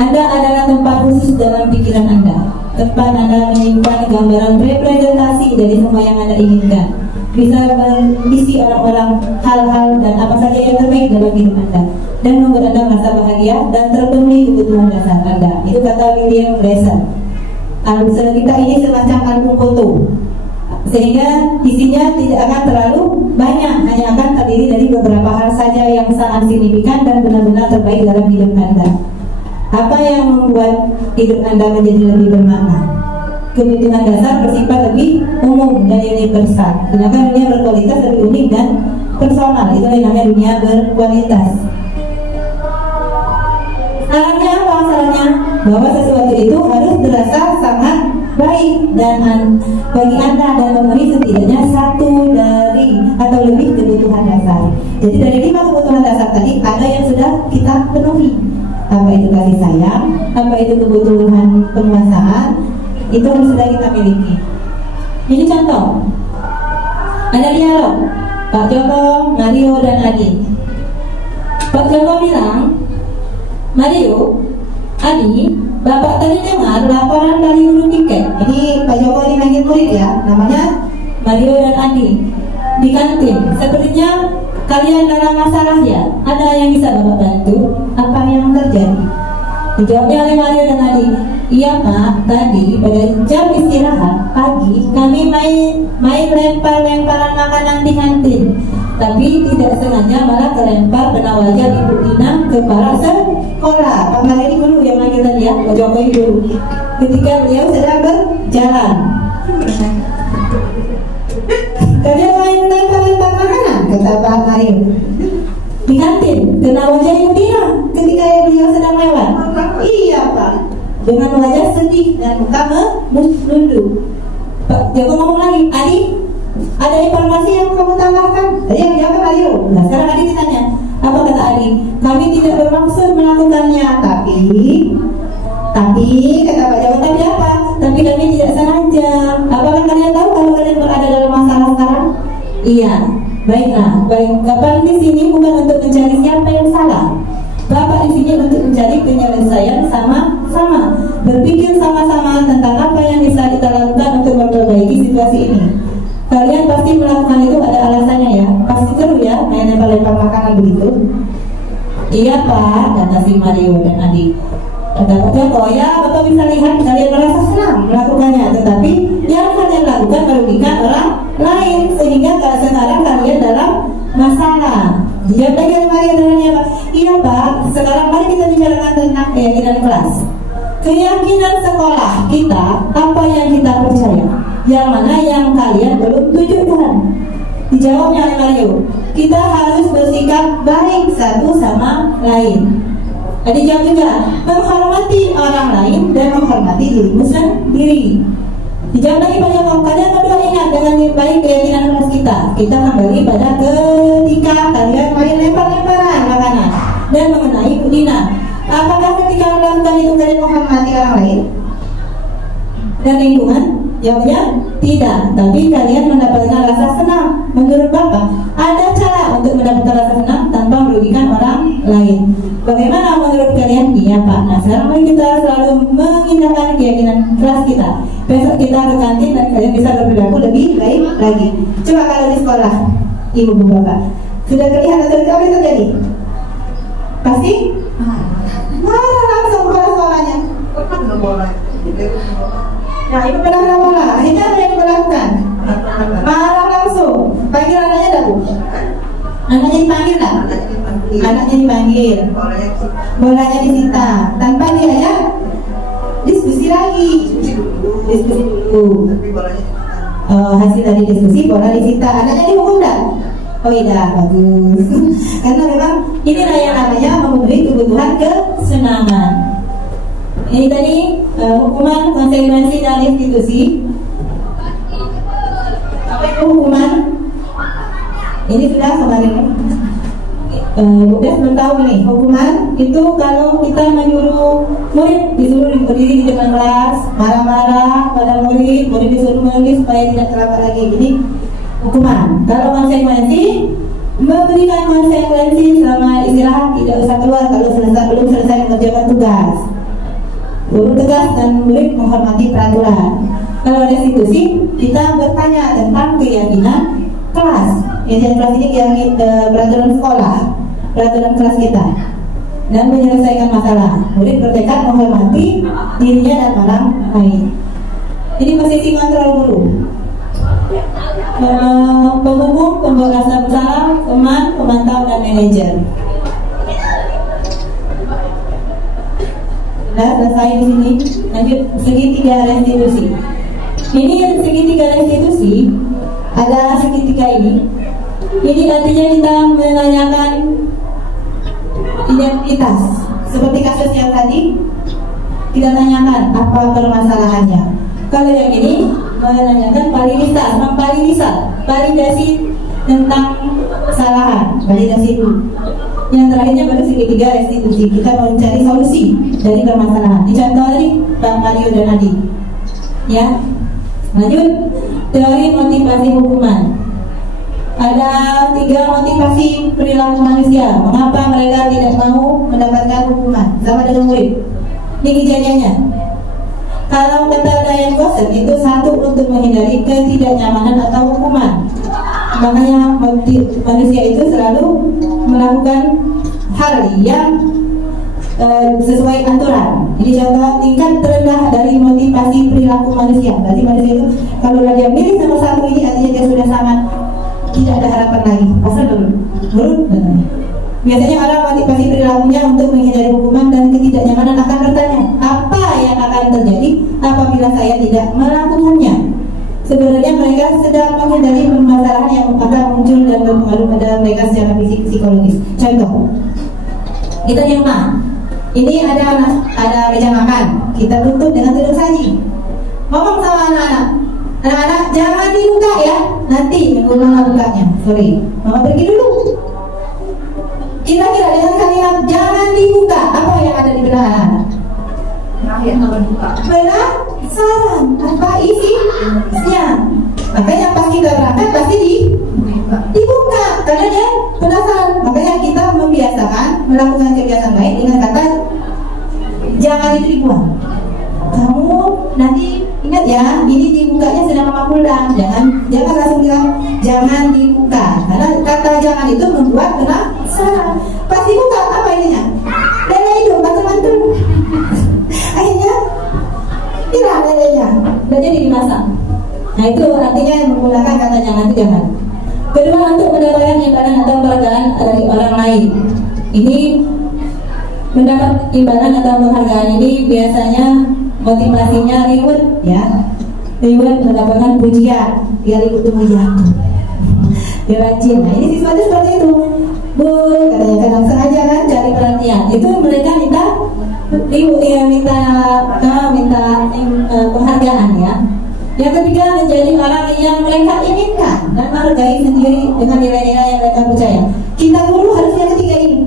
Anda adalah tempat khusus dalam pikiran Anda. Tempat Anda menyimpan gambaran representasi dari semua yang Anda inginkan. Bisa berisi orang-orang, hal-hal, dan apa saja yang terbaik dalam hidup Anda, dan membuat Anda merasa bahagia dan terpenuhi kebutuhan dasar Anda. Itu kata William Fraser. Album kita ini semacam album foto, sehingga isinya tidak akan terlalu banyak, hanya akan terdiri dari beberapa hal saja yang sangat signifikan dan benar-benar terbaik dalam hidup Anda. Apa yang membuat hidup Anda menjadi lebih bermakna? Kebutuhan dasar bersifat lebih umum dan universal, sedangkan dunia berkualitas lebih unik dan personal. Itu yang namanya dunia berkualitas. Sarannya apa? Sarannya bahwa sesuatu itu harus terasa sangat baik dan bagi Anda dan memenuhi setidaknya satu dari atau lebih kebutuhan dasar. Jadi dari 5 kebutuhan dasar tadi ada yang sudah kita penuhi. Apa itu kasih sayang? Apa itu kebutuhan penguasaan? Itu harus sudah kita miliki. Ini contoh. Ada dialog Pak Joko, Mario, dan Adi. Pak Joko bilang, Mario, Adi, Bapak tadi dengar laporan dari guru tiket. Ini Pak Joko ini manggil murid ya, namanya Mario dan Adi, di kantin. Sepertinya kalian dalam masalah ya. Ada yang bisa Bapak bantu? Apa yang terjadi? Dijawabnya oleh Mario dan Adi, iya Pak, tadi pada jam istirahat pagi kami main lempar-lemparan makanan di kantin. Tapi tidak sengaja malah terlempar kena wajah Ibu Tina kepala sekolah. Pak Mario ini guru yang manggil tadi ya, Pak Jokowi guru. Ketika beliau sedang berjalan, kalian main lempar-lempar makanan, kata Pak Mario, di kantin, kena wajah Ibu Tina ketika beliau sedang lewat. Iya Pak, dengan wajah sedih dan muka menunduk. Pak Joko ngomong lagi, Adi, ada informasi yang kamu tambahkan? Tadi yang jawab Mario. Nah sekarang Adi ditanya, apa kata Adi? Kami tidak bermaksud melakukannya, tapi kata Pak Joko, tapi apa? Tapi kami tidak sengaja. Apakah kalian di sini bukan untuk mencari siapa yang salah. Bapak di sini untuk mencari penyelesaian sama-sama, berpikir sama-sama tentang apa yang bisa kita lakukan untuk memperbaiki situasi ini. Kalian pasti melakukan itu ada alasannya ya. Pasti seru ya main lempar-lempar makanan begitu. Iya Pak, kata si Mario dan Adi. Kata Joko, ya Bapak bisa lihat kalian merasa senang melakukannya, tetapi yang kalian lakukan merugikan orang lain sehingga sekarang kalian dalam masalah. Jawab lagi Mario dengan apa? Iya Pak, sekarang mari kita bicarakan tentang keyakinan kelas. Keyakinan sekolah kita, apa yang kita percaya, yang mana yang kalian belum tunjukkan. Dijawabnya oleh Mario, kita harus bersikap baik satu sama lain. Dijawab juga, menghormati orang lain dan menghormati dirimu sendiri. Dijawab lagi pada kalian berdua ingat dengan baik keyakinan kelas kita. Kita kembali pada ketika kalian main lempar-lemparan makanan dan mengenai Budina. Apakah ketika melakukan itu kalian menghormati orang lain dan lingkungan? Jawabnya tidak, tapi kalian mendapatkan rasa senang. Menurut Bapak, ada cara untuk mendapatkan rasa senang tanpa merugikan orang lain. Bagaimana menurut kalian? Iya Pak. Nah sekarang mari kita selalu mengindahkan keyakinan kelas kita. Besok kita ke kantin dan kalian bisa berperilaku lebih baik lagi. Coba kalau di sekolah, Ibu Bapak, sudah kelihatan apa yang terjadi? Pasti marah langsung ke sekolahnya. Nah, ibu bola, akhirnya apa yang melakukan? Marah langsung. Panggil anaknya dah Bu? Anaknya dipanggil tak? Anaknya dipanggil. Bolanya disita. Tanpa dia ya diskusi lagi. Diskusi dulu. Hasil dari diskusi bola disita. Anaknya dihukum tak? Oh iya, bagus. Karena memang inilah yang namanya memenuhi kebutuhan kesenangan. Ini tadi hukuman, konsekuensi dan institusi. Apa itu hukuman? Ini sudah kemarin. Udah belum tahu nih. Hukuman itu kalau kita menyuruh murid disuruh berdiri di depan kelas, marah-marah pada murid disuruh menulis supaya tidak terlambat lagi. Ini hukuman. Kalau konsekuensi, memberikan konsekuensi selama istirahat tidak usah keluar kalau belum selesai mengerjakan tugas. Guru tegas dan murid menghormati peraturan. Kalau ada institusi, kita bertanya tentang keyakinan kelas. Keyakinan kelas ini peraturan sekolah, peraturan kelas kita, dan menyelesaikan masalah. Murid bertekad menghormati dirinya dan orang lain. Ini posisi kontrol guru. Penghukum, pembawa rasa bersalah, teman, pemantau, dan manajer. Selesai di sini. Lanjut segitiga restitusi. Ini segitiga restitusi. Ada segitiga ini. Ini artinya kita menanyakan identitas. Seperti kasus yang tadi, kita tanyakan apa permasalahannya. Kalau yang ini menanyakan validasi tentang kesalahan, validasi dulu. Yang terakhirnya baru segitiga restitusi. Kita mau mencari solusi dari permasalahan. Dicontoh tadi Pak Mario dan Adi. Ya, lanjut teori motivasi hukuman. Ada 3 motivasi perilaku manusia. Mengapa mereka tidak mau mendapatkan hukuman? Sama dengan murid. Ini kejadiannya. Kalau kata Diane Gossen itu satu untuk menghindari ketidaknyamanan atau hukuman. Makanya manusia itu selalu melakukan hal yang sesuai aturan. Jadi contoh tingkat terendah dari motivasi perilaku manusia. Berarti manusia itu kalau dia milih sama satu ini artinya dia sudah sangat tidak ada harapan lagi. Pasal dulu. Biasanya orang motivasi perilakunya untuk menghindari hukuman dan ketidaknyamanan akan bertanya, apa yang akan terjadi apabila saya tidak melakukannya? Sebenarnya mereka sedang menghindari permasalahan yang akan muncul dan berpengaruh pada mereka secara fisik psikologis. Contoh, kita di rumah, ini ada meja makan, kita tutup dengan tutup saji. Ngomong sama anak-anak, jangan dibuka ya, nanti mama bukanya. Sorry, mama pergi dulu. Kira-kira dengan kalimat jangan dibuka, apa yang ada di benak anak-anak? Penasaran apa isinya. Makanya pas kita berangkat pasti dibuka karena dia penasaran. Makanya kita membiasakan melakukan kebiasaan baik dengan kata jangan itu dibuang. Kamu nanti ingat ya, ini dibukanya sedang lama pulang. Jangan langsung bilang jangan dibuka, karena kata jangan itu membuat penasaran. Pasti buka apa ininya? Lele itu bantu-bantu. Akhirnya hilang lelenya, dan jadi dimasak. Nah itu artinya menggunakan kata jangan itu jangan. Kedua, untuk mendapatkan imbalan atau penghargaan dari orang lain. Ini mendapat imbalan atau penghargaan ini biasanya motivasinya reward ya. Reward mendapatkan pujian, dia ikut memujian. Dia rajin. Nah ini siswanya seperti itu. Bu, katanya kadang sengaja kan cari perhatian. Itu mereka minta penghargaan ya. Yang ketiga, menjadi orang yang mereka inginkan dan menghargai sendiri dengan nilai-nilai yang mereka percaya. Kita dulu harus yang ketiga ini.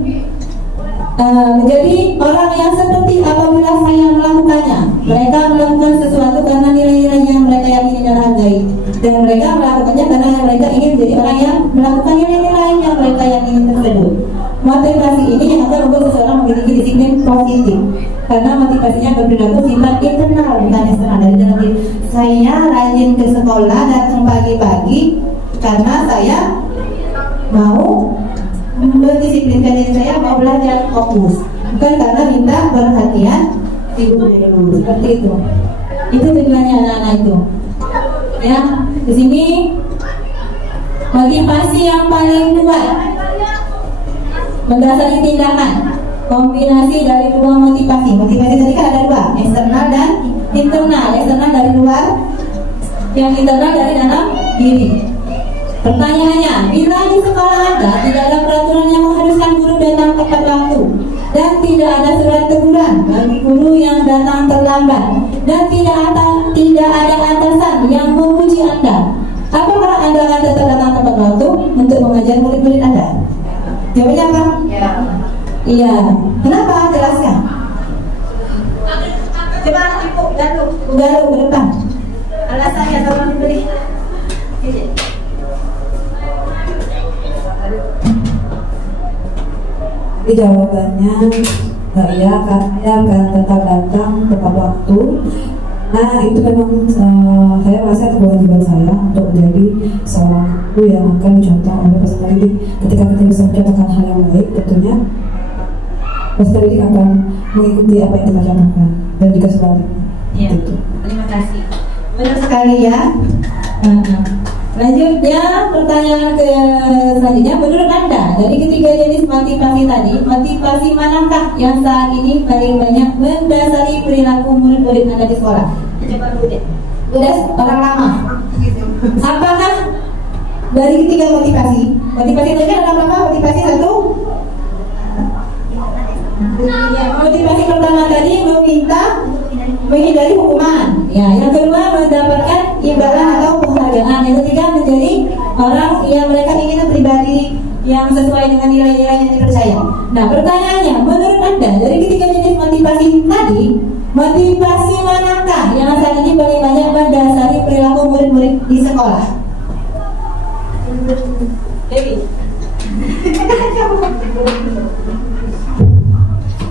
Menjadi orang yang seperti apabila saya melakukannya, mereka melakukan sesuatu karena nilai-nilai yang mereka yakini dan hargai, dan mereka melakukannya karena mereka ingin menjadi orang yang melakukan nilai-nilai yang mereka yakini tersebut. Motivasi ini yang akan membuat seseorang memiliki disiplin positif, karena motivasinya berperilaku sifat internal bukan eksternal. Dari dalam diri saya rajin ke sekolah, datang pagi-pagi karena saya mau mendisiplinkan diri saya, mau belajar fokus, bukan karena minta perhatian ibu dulu. Seperti itu. Itu tujuannya anak-anak itu. Ya, di sini motivasi yang paling kuat mendasari tindakan, kombinasi dari dua motivasi. Motivasi tadi kan ada dua, eksternal dan internal. Eksternal dari luar, yang internal dari dalam diri. Pertanyaannya, bila di sekolah Anda tidak ada peraturan yang mengharuskan guru datang tepat waktu, dan tidak ada surat teguran bagi guru yang datang terlambat, dan tidak ada atasan yang memuji Anda, apakah Anda akan tetap datang tepat waktu untuk mengajar murid-murid Anda? Jawabnya apa? Ya. Iya. Kenapa? Jelaskan. Coba Ibu Galuh ke depan. Alasannya tolong diberi. Jadi jawabannya ya, karena akan tetap datang tepat waktu. Nah itu memang saya merasa itu kewajiban saya untuk menjadi seorang guru yang akan dicontoh oleh peserta didik. Ketika kita bisa mencontohkan hal yang baik, tentunya peserta didik akan mengikuti apa yang kita contohkan, dan juga sebaliknya. Ya. Gitu. Terima kasih. Benar sekali ya. Lanjutnya pertanyaan ke selanjutnya, menurut Anda dari ketiga jenis motivasi tadi, motivasi manakah yang saat ini paling banyak mendasari perilaku murid-murid Anda di sekolah? Coba dulu deh. Udah orang lama. Apakah dari ketiga motivasi? Motivasi tadi kan ada berapa? Motivasi satu. Motivasi pertama tadi meminta menghindari hukuman. Ya, yang kedua mendapatkan imbalan atau penghargaan. Yang ketiga menjadi orang yang mereka ingin pribadi yang sesuai dengan nilai-nilai yang dipercaya. Nah, pertanyaannya, menurut Anda dari ketiga jenis motivasi tadi, motivasi manakah yang saat ini paling banyak mendasari perilaku murid-murid di sekolah? Dewi.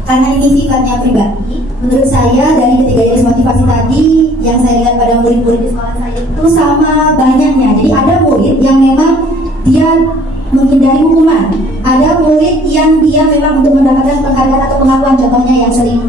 Karena ini sifatnya pribadi, menurut saya dari ketiga jenis motivasi tadi yang saya lihat pada murid-murid di sekolah saya itu sama banyaknya. Jadi ada murid yang memang dia menghindari hukuman, ada murid yang dia memang untuk mendapatkan penghargaan atau pengakuan, contohnya yang sering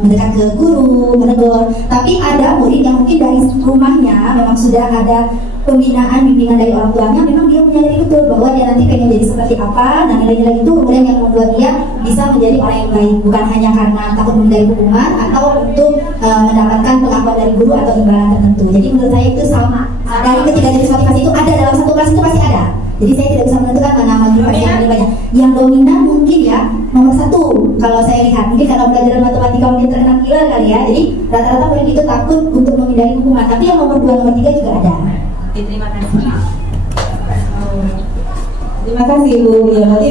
mendekat ke guru, menegur. Tapi ada murid yang mungkin dari rumahnya memang sudah ada pembinaan, bimbingan dari orang tuanya, memang dia menyadari betul bahwa dia nanti pengen jadi seperti apa. Nah, nilai-nilai itu kemudian yang membuat dia bisa menjadi orang yang baik, bukan hanya karena takut menghindari hukuman atau untuk mendapatkan pengakuan dari guru atau imbalan tertentu. Jadi menurut saya itu sama. Dari ketiga jenis motivasi itu ada dalam satu kelas itu pasti ada. Jadi saya tidak bisa menentukan mana motivasi yang paling banyak. Yang dominan mungkin ya nomor satu kalau saya lihat, mungkin karena pelajaran matematika mungkin terkenal killer kali ya. Jadi rata-rata murid itu takut untuk menghindari hukuman. Tapi yang nomor 2, nomor 3 juga ada. Terima kasih. Terima kasih Bu. Ya, berarti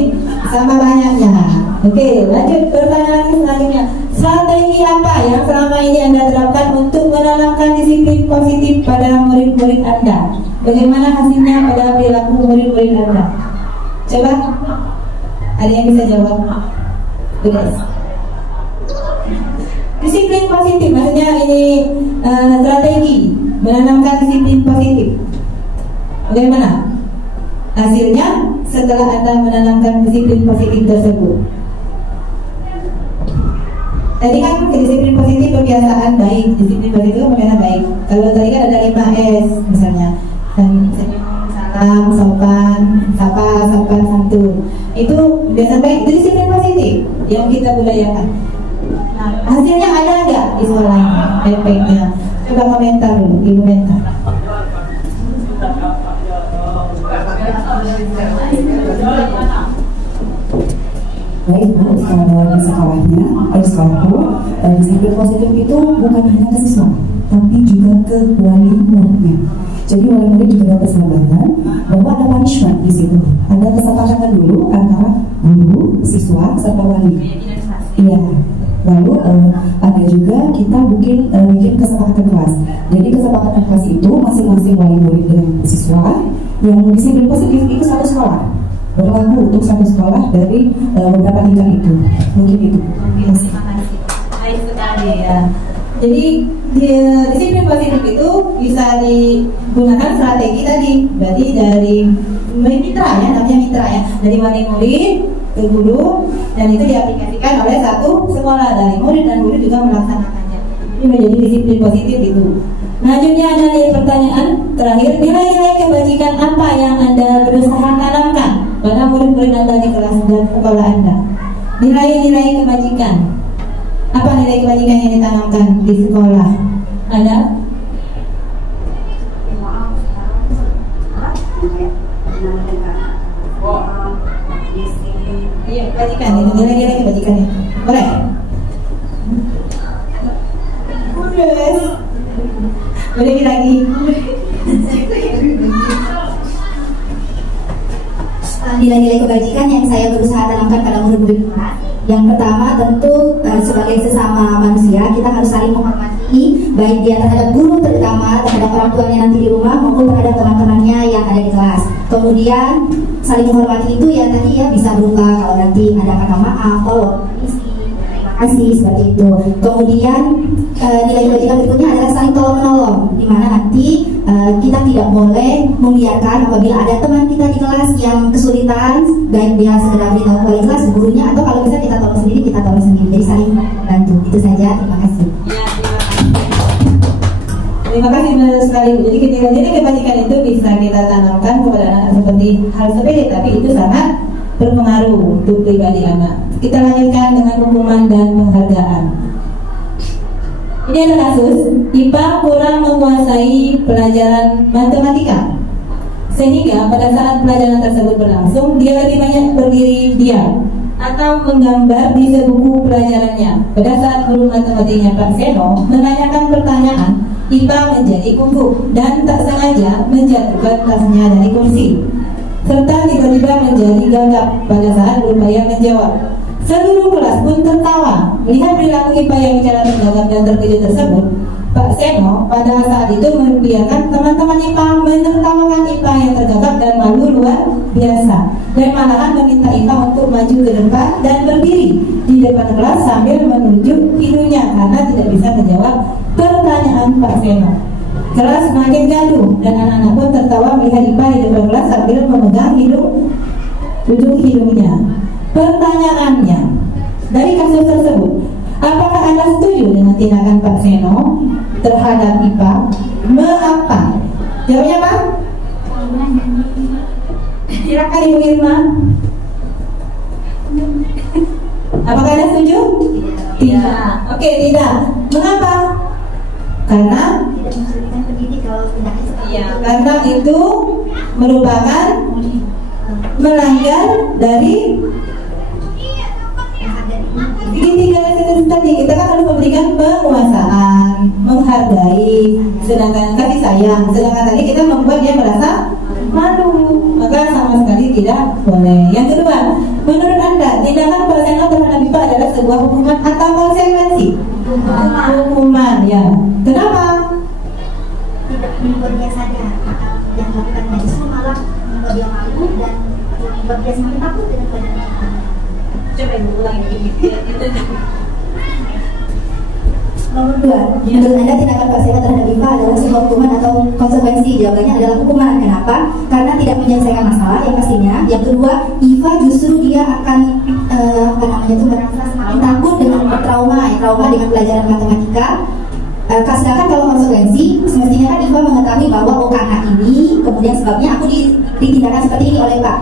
sama banyaknya. Oke, lanjut pertanyaan selanjutnya. Strategi apa yang selama ini Anda terapkan untuk menanamkan disiplin positif pada murid-murid Anda? Bagaimana hasilnya pada perilaku murid-murid Anda? Coba, ada yang bisa jawab? Udah. Disiplin positif, maksudnya ini strategi menanamkan disiplin positif. Bagaimana hasilnya setelah Anda menanamkan disiplin positif tersebut? Tadi kan disiplin positif kebiasaan baik, disiplin positif kebiasaan baik. Kalau tadi kan ada 5S misalnya, salam, sopan, sapa, sopan, santun. Itu kebiasaan baik, itu disiplin positif yang kita budayakan. Nah, hasilnya ada nggak di sekolah efeknya? Coba komentar dulu, Ibu Mentor. Baik Bu, di sekolahnya, di sekolahku, disiplin positif itu bukan hanya ke siswa, tapi juga ke wali muridnya. Jadi wali murid juga ada persahabatan, bahwa ada punishment di situ. Ada kesepakatan dulu antara guru, siswa, serta wali. Iya. Lalu ada juga kita bikin kesepakatan kelas. Jadi kesepakatan kelas itu masing-masing wali murid dan siswa yang disiplin positif itu satu sekolah, berlaku untuk satu sekolah dari beberapa tingkat itu. Mungkin itu. Terima kasih. Baik sekali ya. Jadi disiplin positif itu bisa digunakan strategi tadi. Berarti dari mitra ya, namanya mitra ya, dari wali murid ke guru, dan itu diaplikasikan oleh satu sekolah, dari murid dan guru juga melaksanakannya. Ini menjadi disiplin positif itu. Selanjutnya ada pertanyaan terakhir, nilai-nilai kebajikan apa yang Anda berusaha tanamkan pada murid-murid Anda di kelas dan sekolah Anda? Nilai-nilai kebajikan. Apa nilai kebajikan yang ditanamkan di sekolah Anda? Iya, kebajikan itu, nilai-nilai kebajikan itu. Boleh? Boleh lagi. Nilai-nilai kebajikan yang saya berusaha tanamkan pada murid-murid. Yang pertama tentu sebagai sesama manusia kita harus saling menghormati, baik dia terhadap guru terutama, terhadap orang tuanya nanti di rumah maupun terhadap teman-temannya yang ada di kelas. Kemudian saling menghormati itu ya tadi ya bisa berupa kalau nanti ada kata maaf, tolong, terima kasih seperti itu. Kemudian nilai kebajikan berikutnya adalah saling tolong menolong, di mana nanti kita tidak boleh membiarkan apabila ada teman kita di kelas yang kesulitan, baik dia sekedar beritahu wali kelas, gurunya, atau kalau bisa kita tolong sendiri, kita tolong sendiri. Jadi saling bantu. Itu saja. Terima kasih. Terima kasih benar sekali. Jadi nilai kebajikan itu bisa kita tanamkan kepada anak seperti hal sepele, tapi itu sangat berpengaruh untuk pribadi anak. Kita lanjutkan dengan hukuman dan penghargaan. Ini ada kasus IPA kurang menguasai pelajaran matematika, sehingga pada saat pelajaran tersebut berlangsung dia lebih banyak berdiri diam atau menggambar di sebuku pelajarannya. Pada saat guru matematikanya Pak Seno menanyakan pertanyaan, IPA menjadi gugup dan tak sengaja menjatuhkan tasnya dari kursi, serta tiba-tiba menjadi gagap pada saat berupaya menjawab. Seluruh kelas pun tertawa melihat perilaku IPA yang bicara tergagap dan terkejut tersebut. Pak Seno pada saat itu membiarkan teman-teman IPA menertawakan IPA yang tergagap dan malu luar biasa, dan malahan meminta IPA untuk maju ke depan dan berdiri di depan kelas sambil menunjuk hidungnya karena tidak bisa menjawab pertanyaan Pak Seno. Kelas semakin gaduh dan anak-anak pun tertawa melihat IPA di depan kelas sambil memegang ujung hidungnya. Pertanyaannya, dari kasus tersebut, apakah Anda setuju dengan tindakan Pak Seno terhadap IPA? Mengapa? Jawabnya apa? Silakan Ibu Irma. Apakah Anda setuju? Tidak. Oke, tidak. Mengapa? Karena karena itu merupakan melanggar dari segitiga tadi. Kita kan harus memberikan penguasaan, menghargai, sedangkan kasih sayang. Sedangkan tadi kita membuat dia merasa malu, maka sama sekali tidak boleh. Yang kedua, menurut Anda tindakan Pak Seno terhadap IPA adalah sebuah hukuman atau konsekuensi? Hukuman, ya. Kenapa? Tidak membuat dia sadar atau tidak melakukannya, justru malah membuat dia malu dan buat dia semakin takut dengan pelajaran. Coba ibu ulangi itu. Nomor 2, menurut Anda tindakan Pak Seno terhadap IFA adalah sebuah hukuman atau konsekuensi? Jawabannya adalah hukuman. Kenapa? Karena tidak menyelesaikan masalah yang pastinya. Yang kedua, IFA justru dia akan merasa semakin takut dengan trauma dengan pelajaran matematika. Sedangkan kalau konsekuensi, semestinya kan IFA mengetahui bahwa karena ini, kemudian sebabnya aku ditindakan seperti ini oleh Pak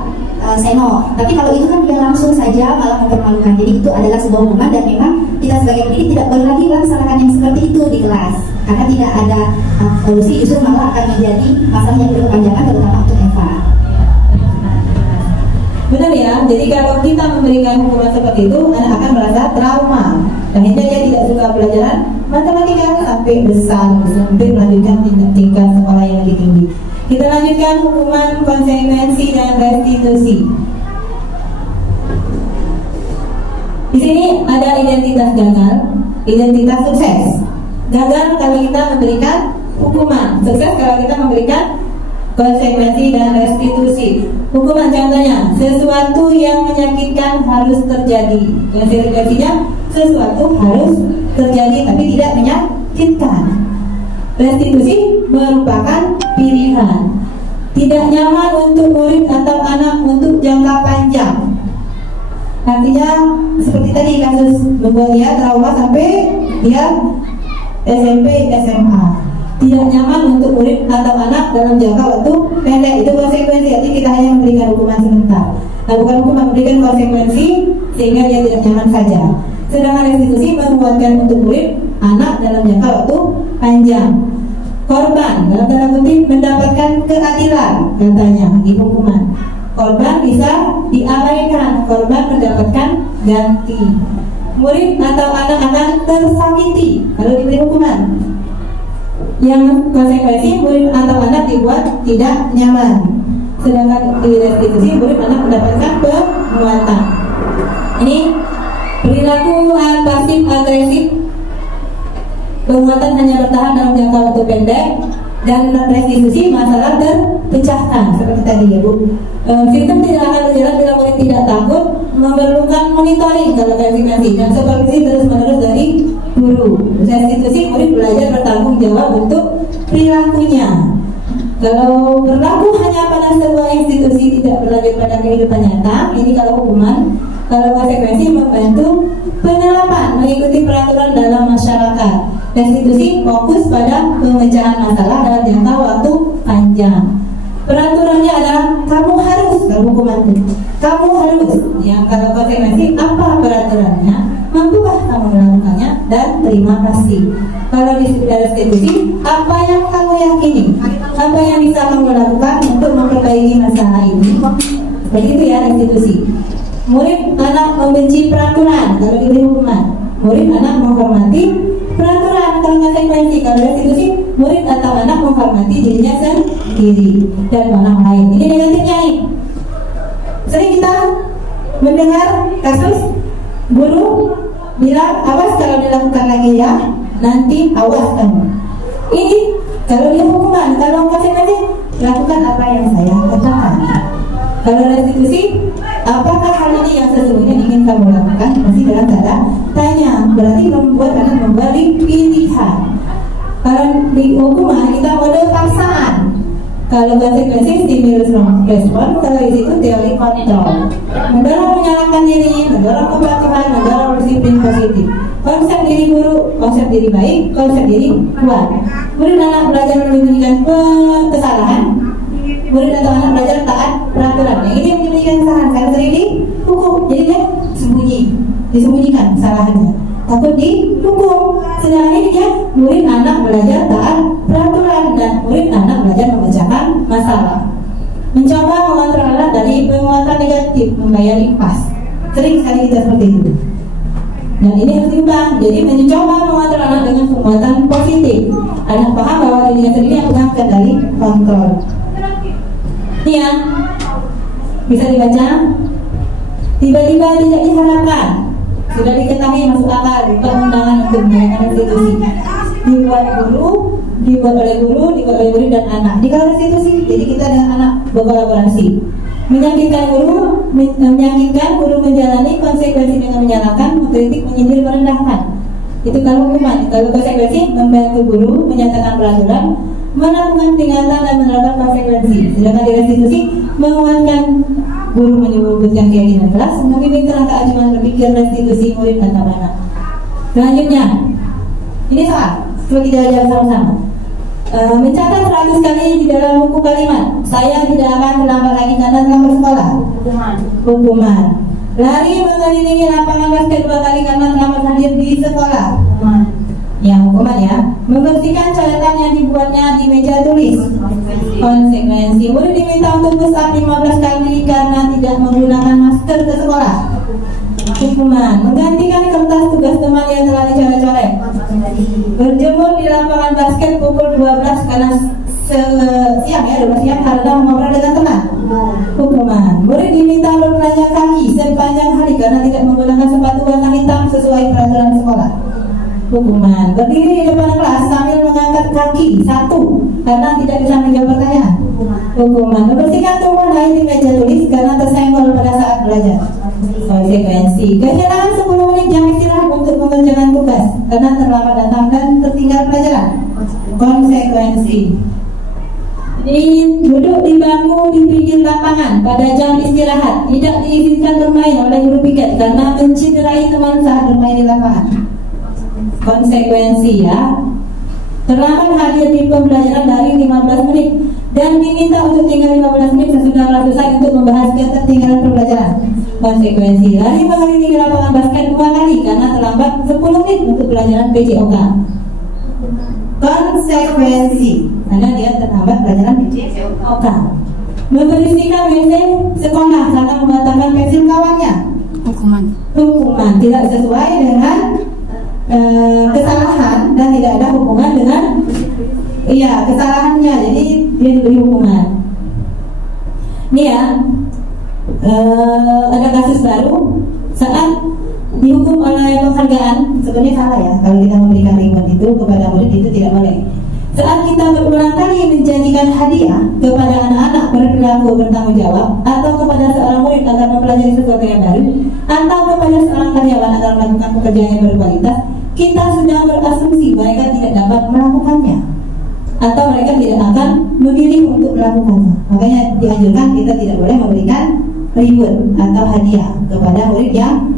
Seno. Tapi kalau itu kan dia langsung saja malah mempermalukan. Jadi itu adalah sebuah hukuman dan memang kita sebagai pendidik tidak boleh lagi melaksanakan yang seperti itu di kelas. Karena tidak ada solusi, justru malah akan menjadi masalah yang berkepanjangan terutama untuk Eva. Benar ya, jadi kalau kita memberikan hukuman seperti itu, anak akan merasa trauma. Akhirnya dia tidak suka pelajaran matematika sampai besar, sampai melanjutkan tingkat sekolah yang lebih tinggi. Kita lanjutkan hukuman konsekuensi dan restitusi. Di sini ada identitas gagal, identitas sukses. Gagal kalau kita memberikan hukuman, sukses kalau kita memberikan konsekuensi dan restitusi. Hukuman contohnya, sesuatu yang menyakitkan harus terjadi. Konsekuensinya, sesuatu harus terjadi tapi tidak menyakitkan. Restitusi merupakan pilihan. Tidak nyaman untuk murid atau anak untuk jangka panjang. Artinya seperti tadi kasus membuat dia trauma sampai dia SMP, SMA. Tidak nyaman untuk murid atau anak dalam jangka waktu pendek. Itu konsekuensi. Artinya kita hanya memberikan hukuman sebentar. Nah, bukan hukuman, memberikan konsekuensi sehingga dia tidak nyaman saja. Sedangkan restitusi menguatkan untuk murid anak dalam jangka waktu panjang. Korban dalam tanda kutip mendapatkan keadilan, katanya di hukuman. Korban bisa diabaikan, korban mendapatkan ganti. Murid atau anak akan tersakiti kalau diberi hukuman. Yang konsekuensi, murid atau anak dibuat tidak nyaman. Sedangkan di restitusi, murid anak mendapatkan penguatan. Ini perilaku pasif agresif. Penguatan hanya bertahan dalam jangka waktu pendek, dan restitusi masalah terpecahkan seperti tadi ya Bu. Sistem tidak akan berjalan bila murid tidak takut, memerlukan monitoring kalau konsekuensi dan supervisi terus menerus dari guru. Restitusi, murid belajar bertanggung jawab untuk perilakunya. Kalau berlaku hanya pada sebuah institusi, tidak berlanjut pada kehidupan nyata, ini kalau hukuman. Kalau konsekuensi, membantu penerapan mengikuti peraturan dalam masyarakat. Restitusi fokus pada pemecahan masalah dalam jangka waktu panjang. Peraturannya adalah kamu harus, kalau hukuman itu kamu harus. Yang kalau konsekuensi, apa peraturannya, mampukah kamu melakukannya, dan terima kasih. Kalau di restitusi, apa yang kamu yakini, apa yang bisa kamu lakukan untuk memperbaiki masalah ini. Seperti itu ya restitusi. Murid anak membenci peraturan kalau diberi hukuman. Murid anak menghormati peraturan kalau konsekuensi. Kalau restitusi, murid atau anak menghormati dirinya sendiri dan orang lain. Ini negatifnya nih. Sering kita mendengar kasus guru bilang awas kalau dilakukan lagi ya, nanti awas kamu. Ini kalau dia hukuman. Kalau konsekuensi, lakukan apa yang saya katakan. Kalau restitusi, apakah hal ini yang sesungguhnya ingin kamu lakukan? Masih dalam tanda tanya. Berarti membuat anak memberi pilihan. Kalau di hukuman kita model paksaan. Kalau konsekuensi stimulus respon, kalau di situ teori kontrol. Mendorong menyalahkan diri, mendorong kepatuhan, mendorong disiplin positif. Konsep diri guru, konsep diri baik, konsep diri kuat. Murid anak belajar menyembunyikan kesalahan. Murid atau anak belajar taat peraturan. Yang ini menyembunyikan kesalahan karena sering dihukum. Jadi dia disembunyikan kesalahannya, takut dihukum. Sedangkan ini dia murid anak belajar taat peraturan dan murid anak belajar memecahkan masalah. Mencoba mengontrol anak dari penguatan negatif, membayar impas. Sering sekali kita seperti itu. Dan ini harus diubah. Jadi mencoba mengontrol anak dengan penguatan positif. Anak paham bahwa dirinya sendiri yang pegang kendali kontrol. Ini ya, bisa dibaca. Tiba-tiba tidak diharapkan, sudah diketahui masuk akal, bukan undangan untuk menaikkan restitusi. Dibuat oleh guru, dibuat oleh murid dan anak. Di kalau restitusi, jadi kita dengan anak berkolaborasi. Menyakitkan guru menjalani konsekuensi dengan menyalahkan, mengkritik, menyindir, merendahkan. Itu kalau hukuman. Kalau konsekuensi, membantu guru, menyatakan peraturan, melakukan peringatan dan menerapkan konsekuensi. Sedangkan di restitusi, menguatkan guru menyebutkan keyakinan kelas, memimpin kerangka acuan berpikir restitusi murid dan anak. Selanjutnya, ini soal. Coba kita jawab sama-sama. Mencatat 100 kali di dalam buku kalimat, saya tidak akan terlambat lagi karena telah bersekolah. Hukuman. Lari mengelilingi lapangan basket 2 kali karena terlambat hadir di sekolah. Yang hukuman ya. Membersihkan catatan yang dibuatnya di meja tulis. Konsekuensi. Murid diminta untuk push up 15 kali karena tidak menggunakan masker ke sekolah. Hukuman. Menggantikan kertas tugas teman yang telah dicoret-coret. Berjemur di lapangan basket pukul 12 karena siang ya, 12 siang karena mengobrol dengan teman. Hukuman. Murid diminta bertelanjang kaki sepanjang hari karena tidak menggunakan sepatu warna hitam sesuai peraturan sekolah. Hukuman. Berdiri di depan kelas sambil mengangkat kaki 1 karena tidak bisa menjawab pertanyaan. Hukuman. Membersihkan tumpukan air di meja tulis karena tersenggol pada saat belajar. Konsekuensi. Kehilangan 10 menit jam istirahat untuk mengerjakan tugas karena terlambat datang dan tertinggal pelajaran. Konsekuensi. Duduk di bangku di pinggir lapangan pada jam istirahat, tidak diizinkan bermain oleh guru piket karena mencederai teman saat bermain di lapangan. Konsekuensi ya. Terlambat hadir di pembelajaran dari 15 menit dan diminta untuk tinggal 15 menit sesudah kelas selesai untuk membahas ketertinggalan pembelajaran. Konsekuensi. Lari mengelilingi lapangan basket 2 kali karena terlambat 10 menit untuk pelajaran PJOK. Konsekuensi. Karena dia terlambat pelajaran PJOK. Membersihkan WC sekolah karena membatalkan pensil kawannya. Hukuman. Tidak sesuai dengan kesalahan dan tidak ada hubungan dengan kesalahannya, jadi dia diberi hukuman. Ini ya, ada kasus baru saat dihukum oleh penghargaan. Sebenarnya salah ya kalau kita memberikan reward itu kepada murid, itu tidak boleh. Saat kita berulang kali menjanjikan hadiah kepada anak-anak berperilaku bertanggung jawab, atau kepada seorang murid agar mempelajari sesuatu yang baru, atau kepada seorang karyawan agar melakukan pekerjaan yang berkualitas, kita sudah berasumsi mereka tidak dapat melakukannya, atau mereka tidak akan memilih untuk melakukannya. Makanya dianjurkan kita tidak boleh memberikan reward atau hadiah kepada murid yang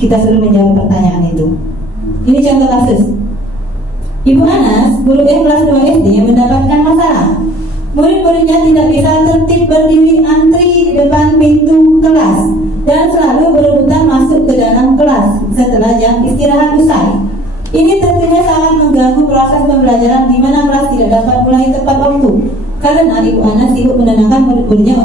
kita suruh menjawab pertanyaan itu. Ini contoh kasus. Ibu Anas, guru kelas 2 SD yang mendapatkan masalah. Murid-muridnya tidak bisa tertib berdiri antri di depan pintu kelas dan selalu berebutan masuk ke dalam kelas setelah jam istirahat usai. Ini tentunya sangat mengganggu proses pembelajaran di mana kelas tidak dapat mulai tepat waktu karena Ibu Anas sibuk menenangkan murid-muridnya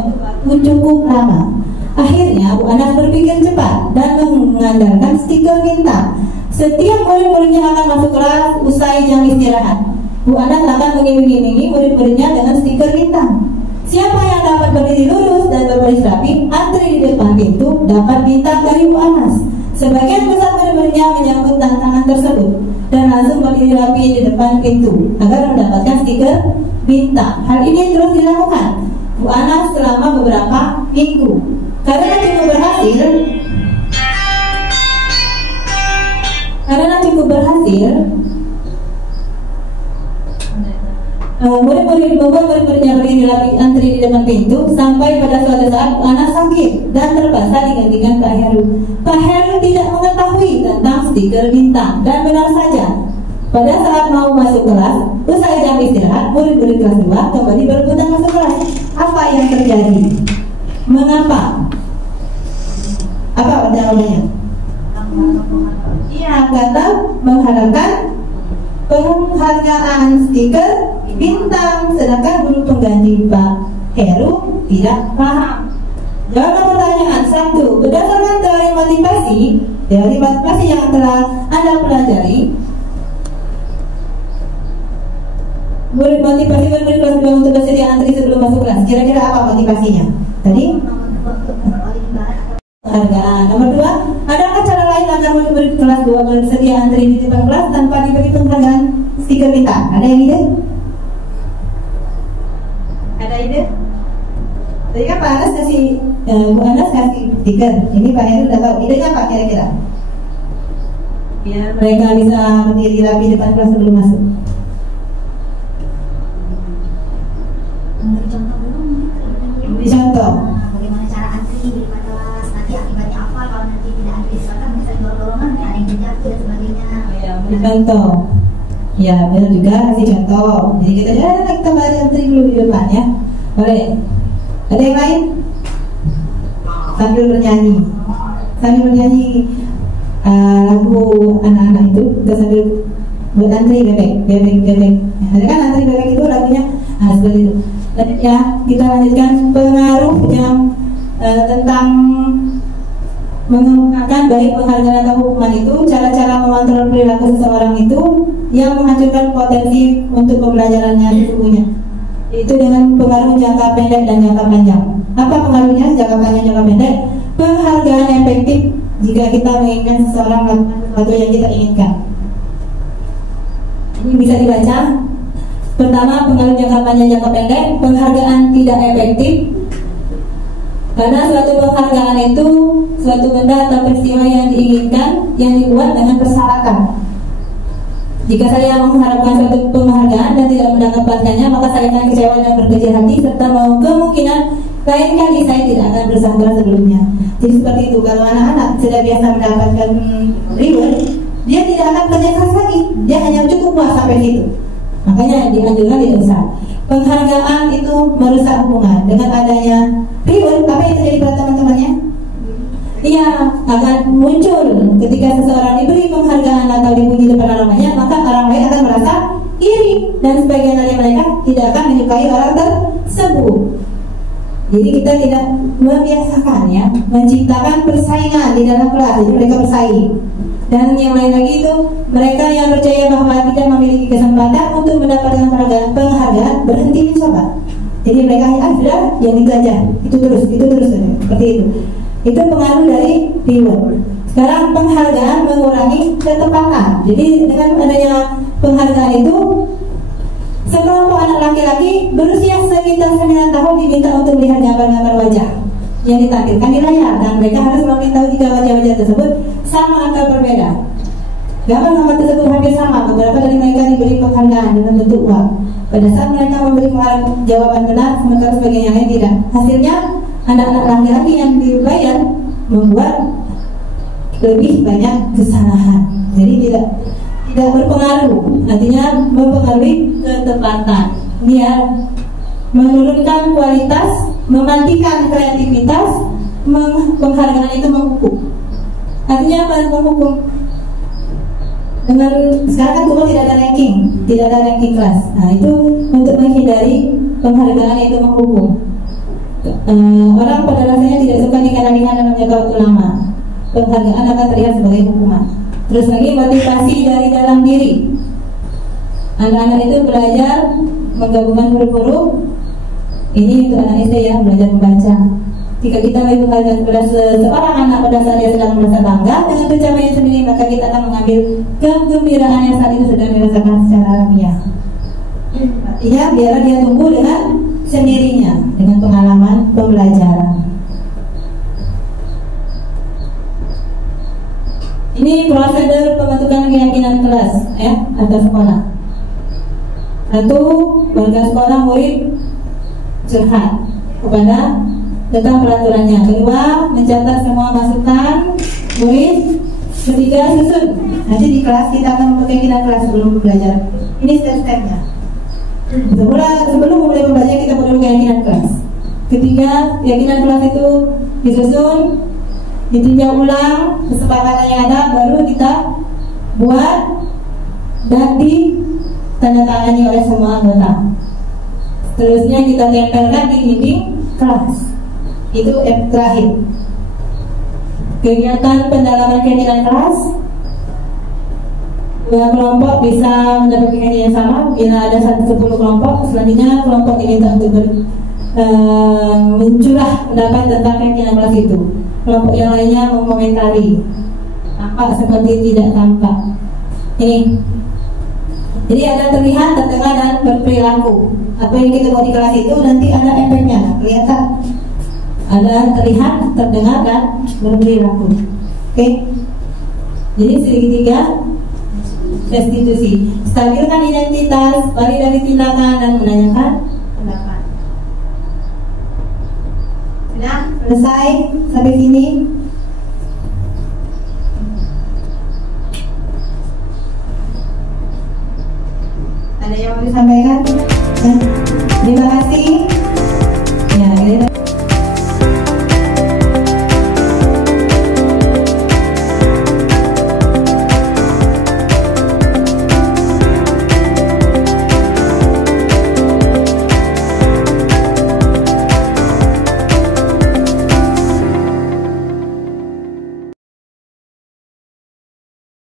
untuk cukup lama. Akhirnya Bu Anas berpikir cepat dan mengandalkan stiker bintang. Setiap murid-muridnya akan masuk kelas usai jam istirahat, Bu Anas akan mengiming-imingi murid-muridnya dengan stiker bintang. Siapa yang dapat berdiri lurus dan berbaris rapi, antri di depan pintu, dapat bintang dari Bu Anas. Sebagian besar murid-muridnya menyambut tantangan tersebut dan langsung berdiri rapi di depan pintu agar mendapatkan stiker bintang. Hal ini terus dilakukan Bu Anas selama beberapa minggu. Karena cukup berhasil, murid-murid membuat murid-muridnya berdiri rapi antri di depan pintu sampai pada suatu saat Anas sakit dan terpaksa digantikan Pak Heru. Pak Heru tidak mengetahui tentang stiker bintang dan benar saja pada saat mau masuk kelas usai jam istirahat, murid-murid kelas 2 kembali berebutan masuk kelas. Apa yang terjadi? Mengapa? Apa jawabannya? Iya, karena mengharapkan penghargaan stiker bintang, sedangkan guru pengganti Pak Heru tidak paham. Jawaban pertanyaan 1. Berdasarkan teori motivasi yang telah Anda pelajari, murid motivasi murid kelas 2 untuk bersedia antri sebelum masuk kelas. Kira-kira apa motivasinya? Tadi penghargaan. Nomor 2, adakah cara lain agar murid kelas 2 bersedia antri di depan kelas tanpa diberi penghargaan stiker bintang? Ada yang ide? Ada ide? Tadi kan Pak Anas kasih, Bu Anas kasih stiker. Ini Pak Heru udah tahu. Idenya apa kira-kira? Biar mereka bisa berdiri rapi depan kelas sebelum masuk. Beri contoh. Bagaimana cara antri di depan kelas, nanti akibatnya apa kalau nanti tidak antri, misalkan bisa dorong-dorongan, ada yang jejak dan sebagainya. Beri contoh. Ya, benar juga kasih contoh. Jadi kita balik antri dulu di depan ya. Boleh. Ada yang lain? Sambil bernyanyi. Sambil bernyanyi lagu anak-anak itu kita sambil buat antri bebek. Ada kan antri bebek itu lagunya seperti itu. Tadi ya kita lanjutkan pengaruhnya tentang menggunakan baik penghargaan atau hukuman itu, cara-cara mengontrol perilaku seseorang itu yang menghancurkan potensi untuk pembelajarannya sesungguhnya. Itu dengan pengaruh jangka pendek dan jangka panjang. Apa pengaruhnya jangka panjang, jangka pendek? Penghargaan efektif jika kita menginginkan seseorang melakukan sesuatu yang kita inginkan. Ini bisa dibaca. Pertama, pengaruh jangka panjang, jangka pendek. Penghargaan tidak efektif karena suatu penghargaan itu suatu benda atau peristiwa yang diinginkan, yang dibuat dengan persyaratan. Jika saya mengharapkan suatu penghargaan dan tidak mendapatkannya, maka saya akan kecewa dan berkecil hati serta kemungkinan lain kali saya tidak akan bersabar sebelumnya. Jadi seperti itu, kalau anak-anak sudah biasa mendapatkan reward, dia tidak akan kerja keras lagi, dia hanya cukup puas sampai situ. Makanya dianjurkan tidak usah. Penghargaan itu merusak hubungan. Dengan adanya reward, apa yang terjadi pada teman-temannya? Ia akan muncul ketika seseorang diberi penghargaan atau dipuji depan orang banyak, maka orang lain akan merasa iri dan sebagian dari mereka tidak akan menyukai orang tersebut. Jadi kita tidak membiasakan ya, menciptakan persaingan di dalam kelas, jadi mereka bersaing. Dan yang lain lagi itu mereka yang percaya bahwa tidak memiliki kesempatan untuk mendapatkan penghargaan berhenti mencoba. Jadi mereka sudah yang itu aja, itu terus seperti itu. Itu pengaruh dari reward. Sekarang penghargaan mengurangi ketepatan. Jadi dengan adanya penghargaan itu, sekelompok anak laki-laki berusia sekitar 9 tahun diminta untuk melihat gambar-gambar wajah yang ditampilkan di layar, dan mereka harus memberitahu jika wajah-wajah tersebut sama atau berbeda. Gambar-gambar tersebut hampir sama. Beberapa dari mereka diberi penghargaan dalam bentuk uang. Pada saat mereka memberi jawaban benar, sementara sebagian yang lain tidak. Hasilnya, anak-anak laki-laki yang dibayar membuat lebih banyak kesalahan. Jadi tidak berpengaruh, artinya mempengaruhi ketepatan. Ini ya, menurunkan kualitas, mematikan kreativitas, penghargaan itu menghukum. Artinya apa menghukum? Dengan sekarang kan Google tidak ada ranking kelas. Nah itu untuk menghindari penghargaan itu menghukum. Orang pada rasanya tidak suka dikandalkan dalam jangka waktu lama. Penghargaan akan terlihat sebagai hukuman. Terus lagi motivasi dari dalam diri. Anak-anak itu belajar menggabungkan huruf-huruf. Ini untuk anak SD ya, belajar membaca. Jika kita memberi penghargaan kepada seorang anak pada saat dia sedang merasa bangga dengan pencapaian sendiri, maka kita akan mengambil kegembiraan yang saat itu sedang dirasakan secara alamiah. Artinya biar dia tumbuh dengan sendirinya, dengan pengalaman pembelajaran. Ini prosedur pembentukan keyakinan kelas ya, antar sekolah. Satu, warga sekolah murid curhat kepada tentang peraturannya. Kedua, mencatat semua masukan murid. Ketiga, susun. Nanti di kelas kita akan membuat keyakinan kelas sebelum belajar. Ini step-stepnya. Sebelum mulai membaca kita perlu keyakinan kelas. Ketiga, keyakinan kelas itu disusun, ditinjau ulang kesepakatan yang ada, baru kita buat dan ditandatangani oleh semua anggota. Seterusnya kita tempelkan di dinding kelas. Itu terakhir. Kegiatan pendalaman keyakinan kelas, dua kelompok bisa mendapat keyakinan yang sama. Bila ada 10 kelompok, selanjutnya kelompok diminta untuk mencurah pendapat tentang keyakinan kelas itu. Kelompok yang lainnya mengomentari, tampak seperti tidak tampak. Ini. Jadi ada terlihat, terdengar, dan berperilaku. Apa yang kita buat di kelas itu nanti ada efeknya, kelihatan Ada terlihat, terdengar, dan berperilaku. Oke. Jadi segitiga restitusi. Stabilkan identitas, balik dari tindakan, dan menanyakan pendapat. Sudah selesai sampai sini? Ada yang mau disampaikan? Ya.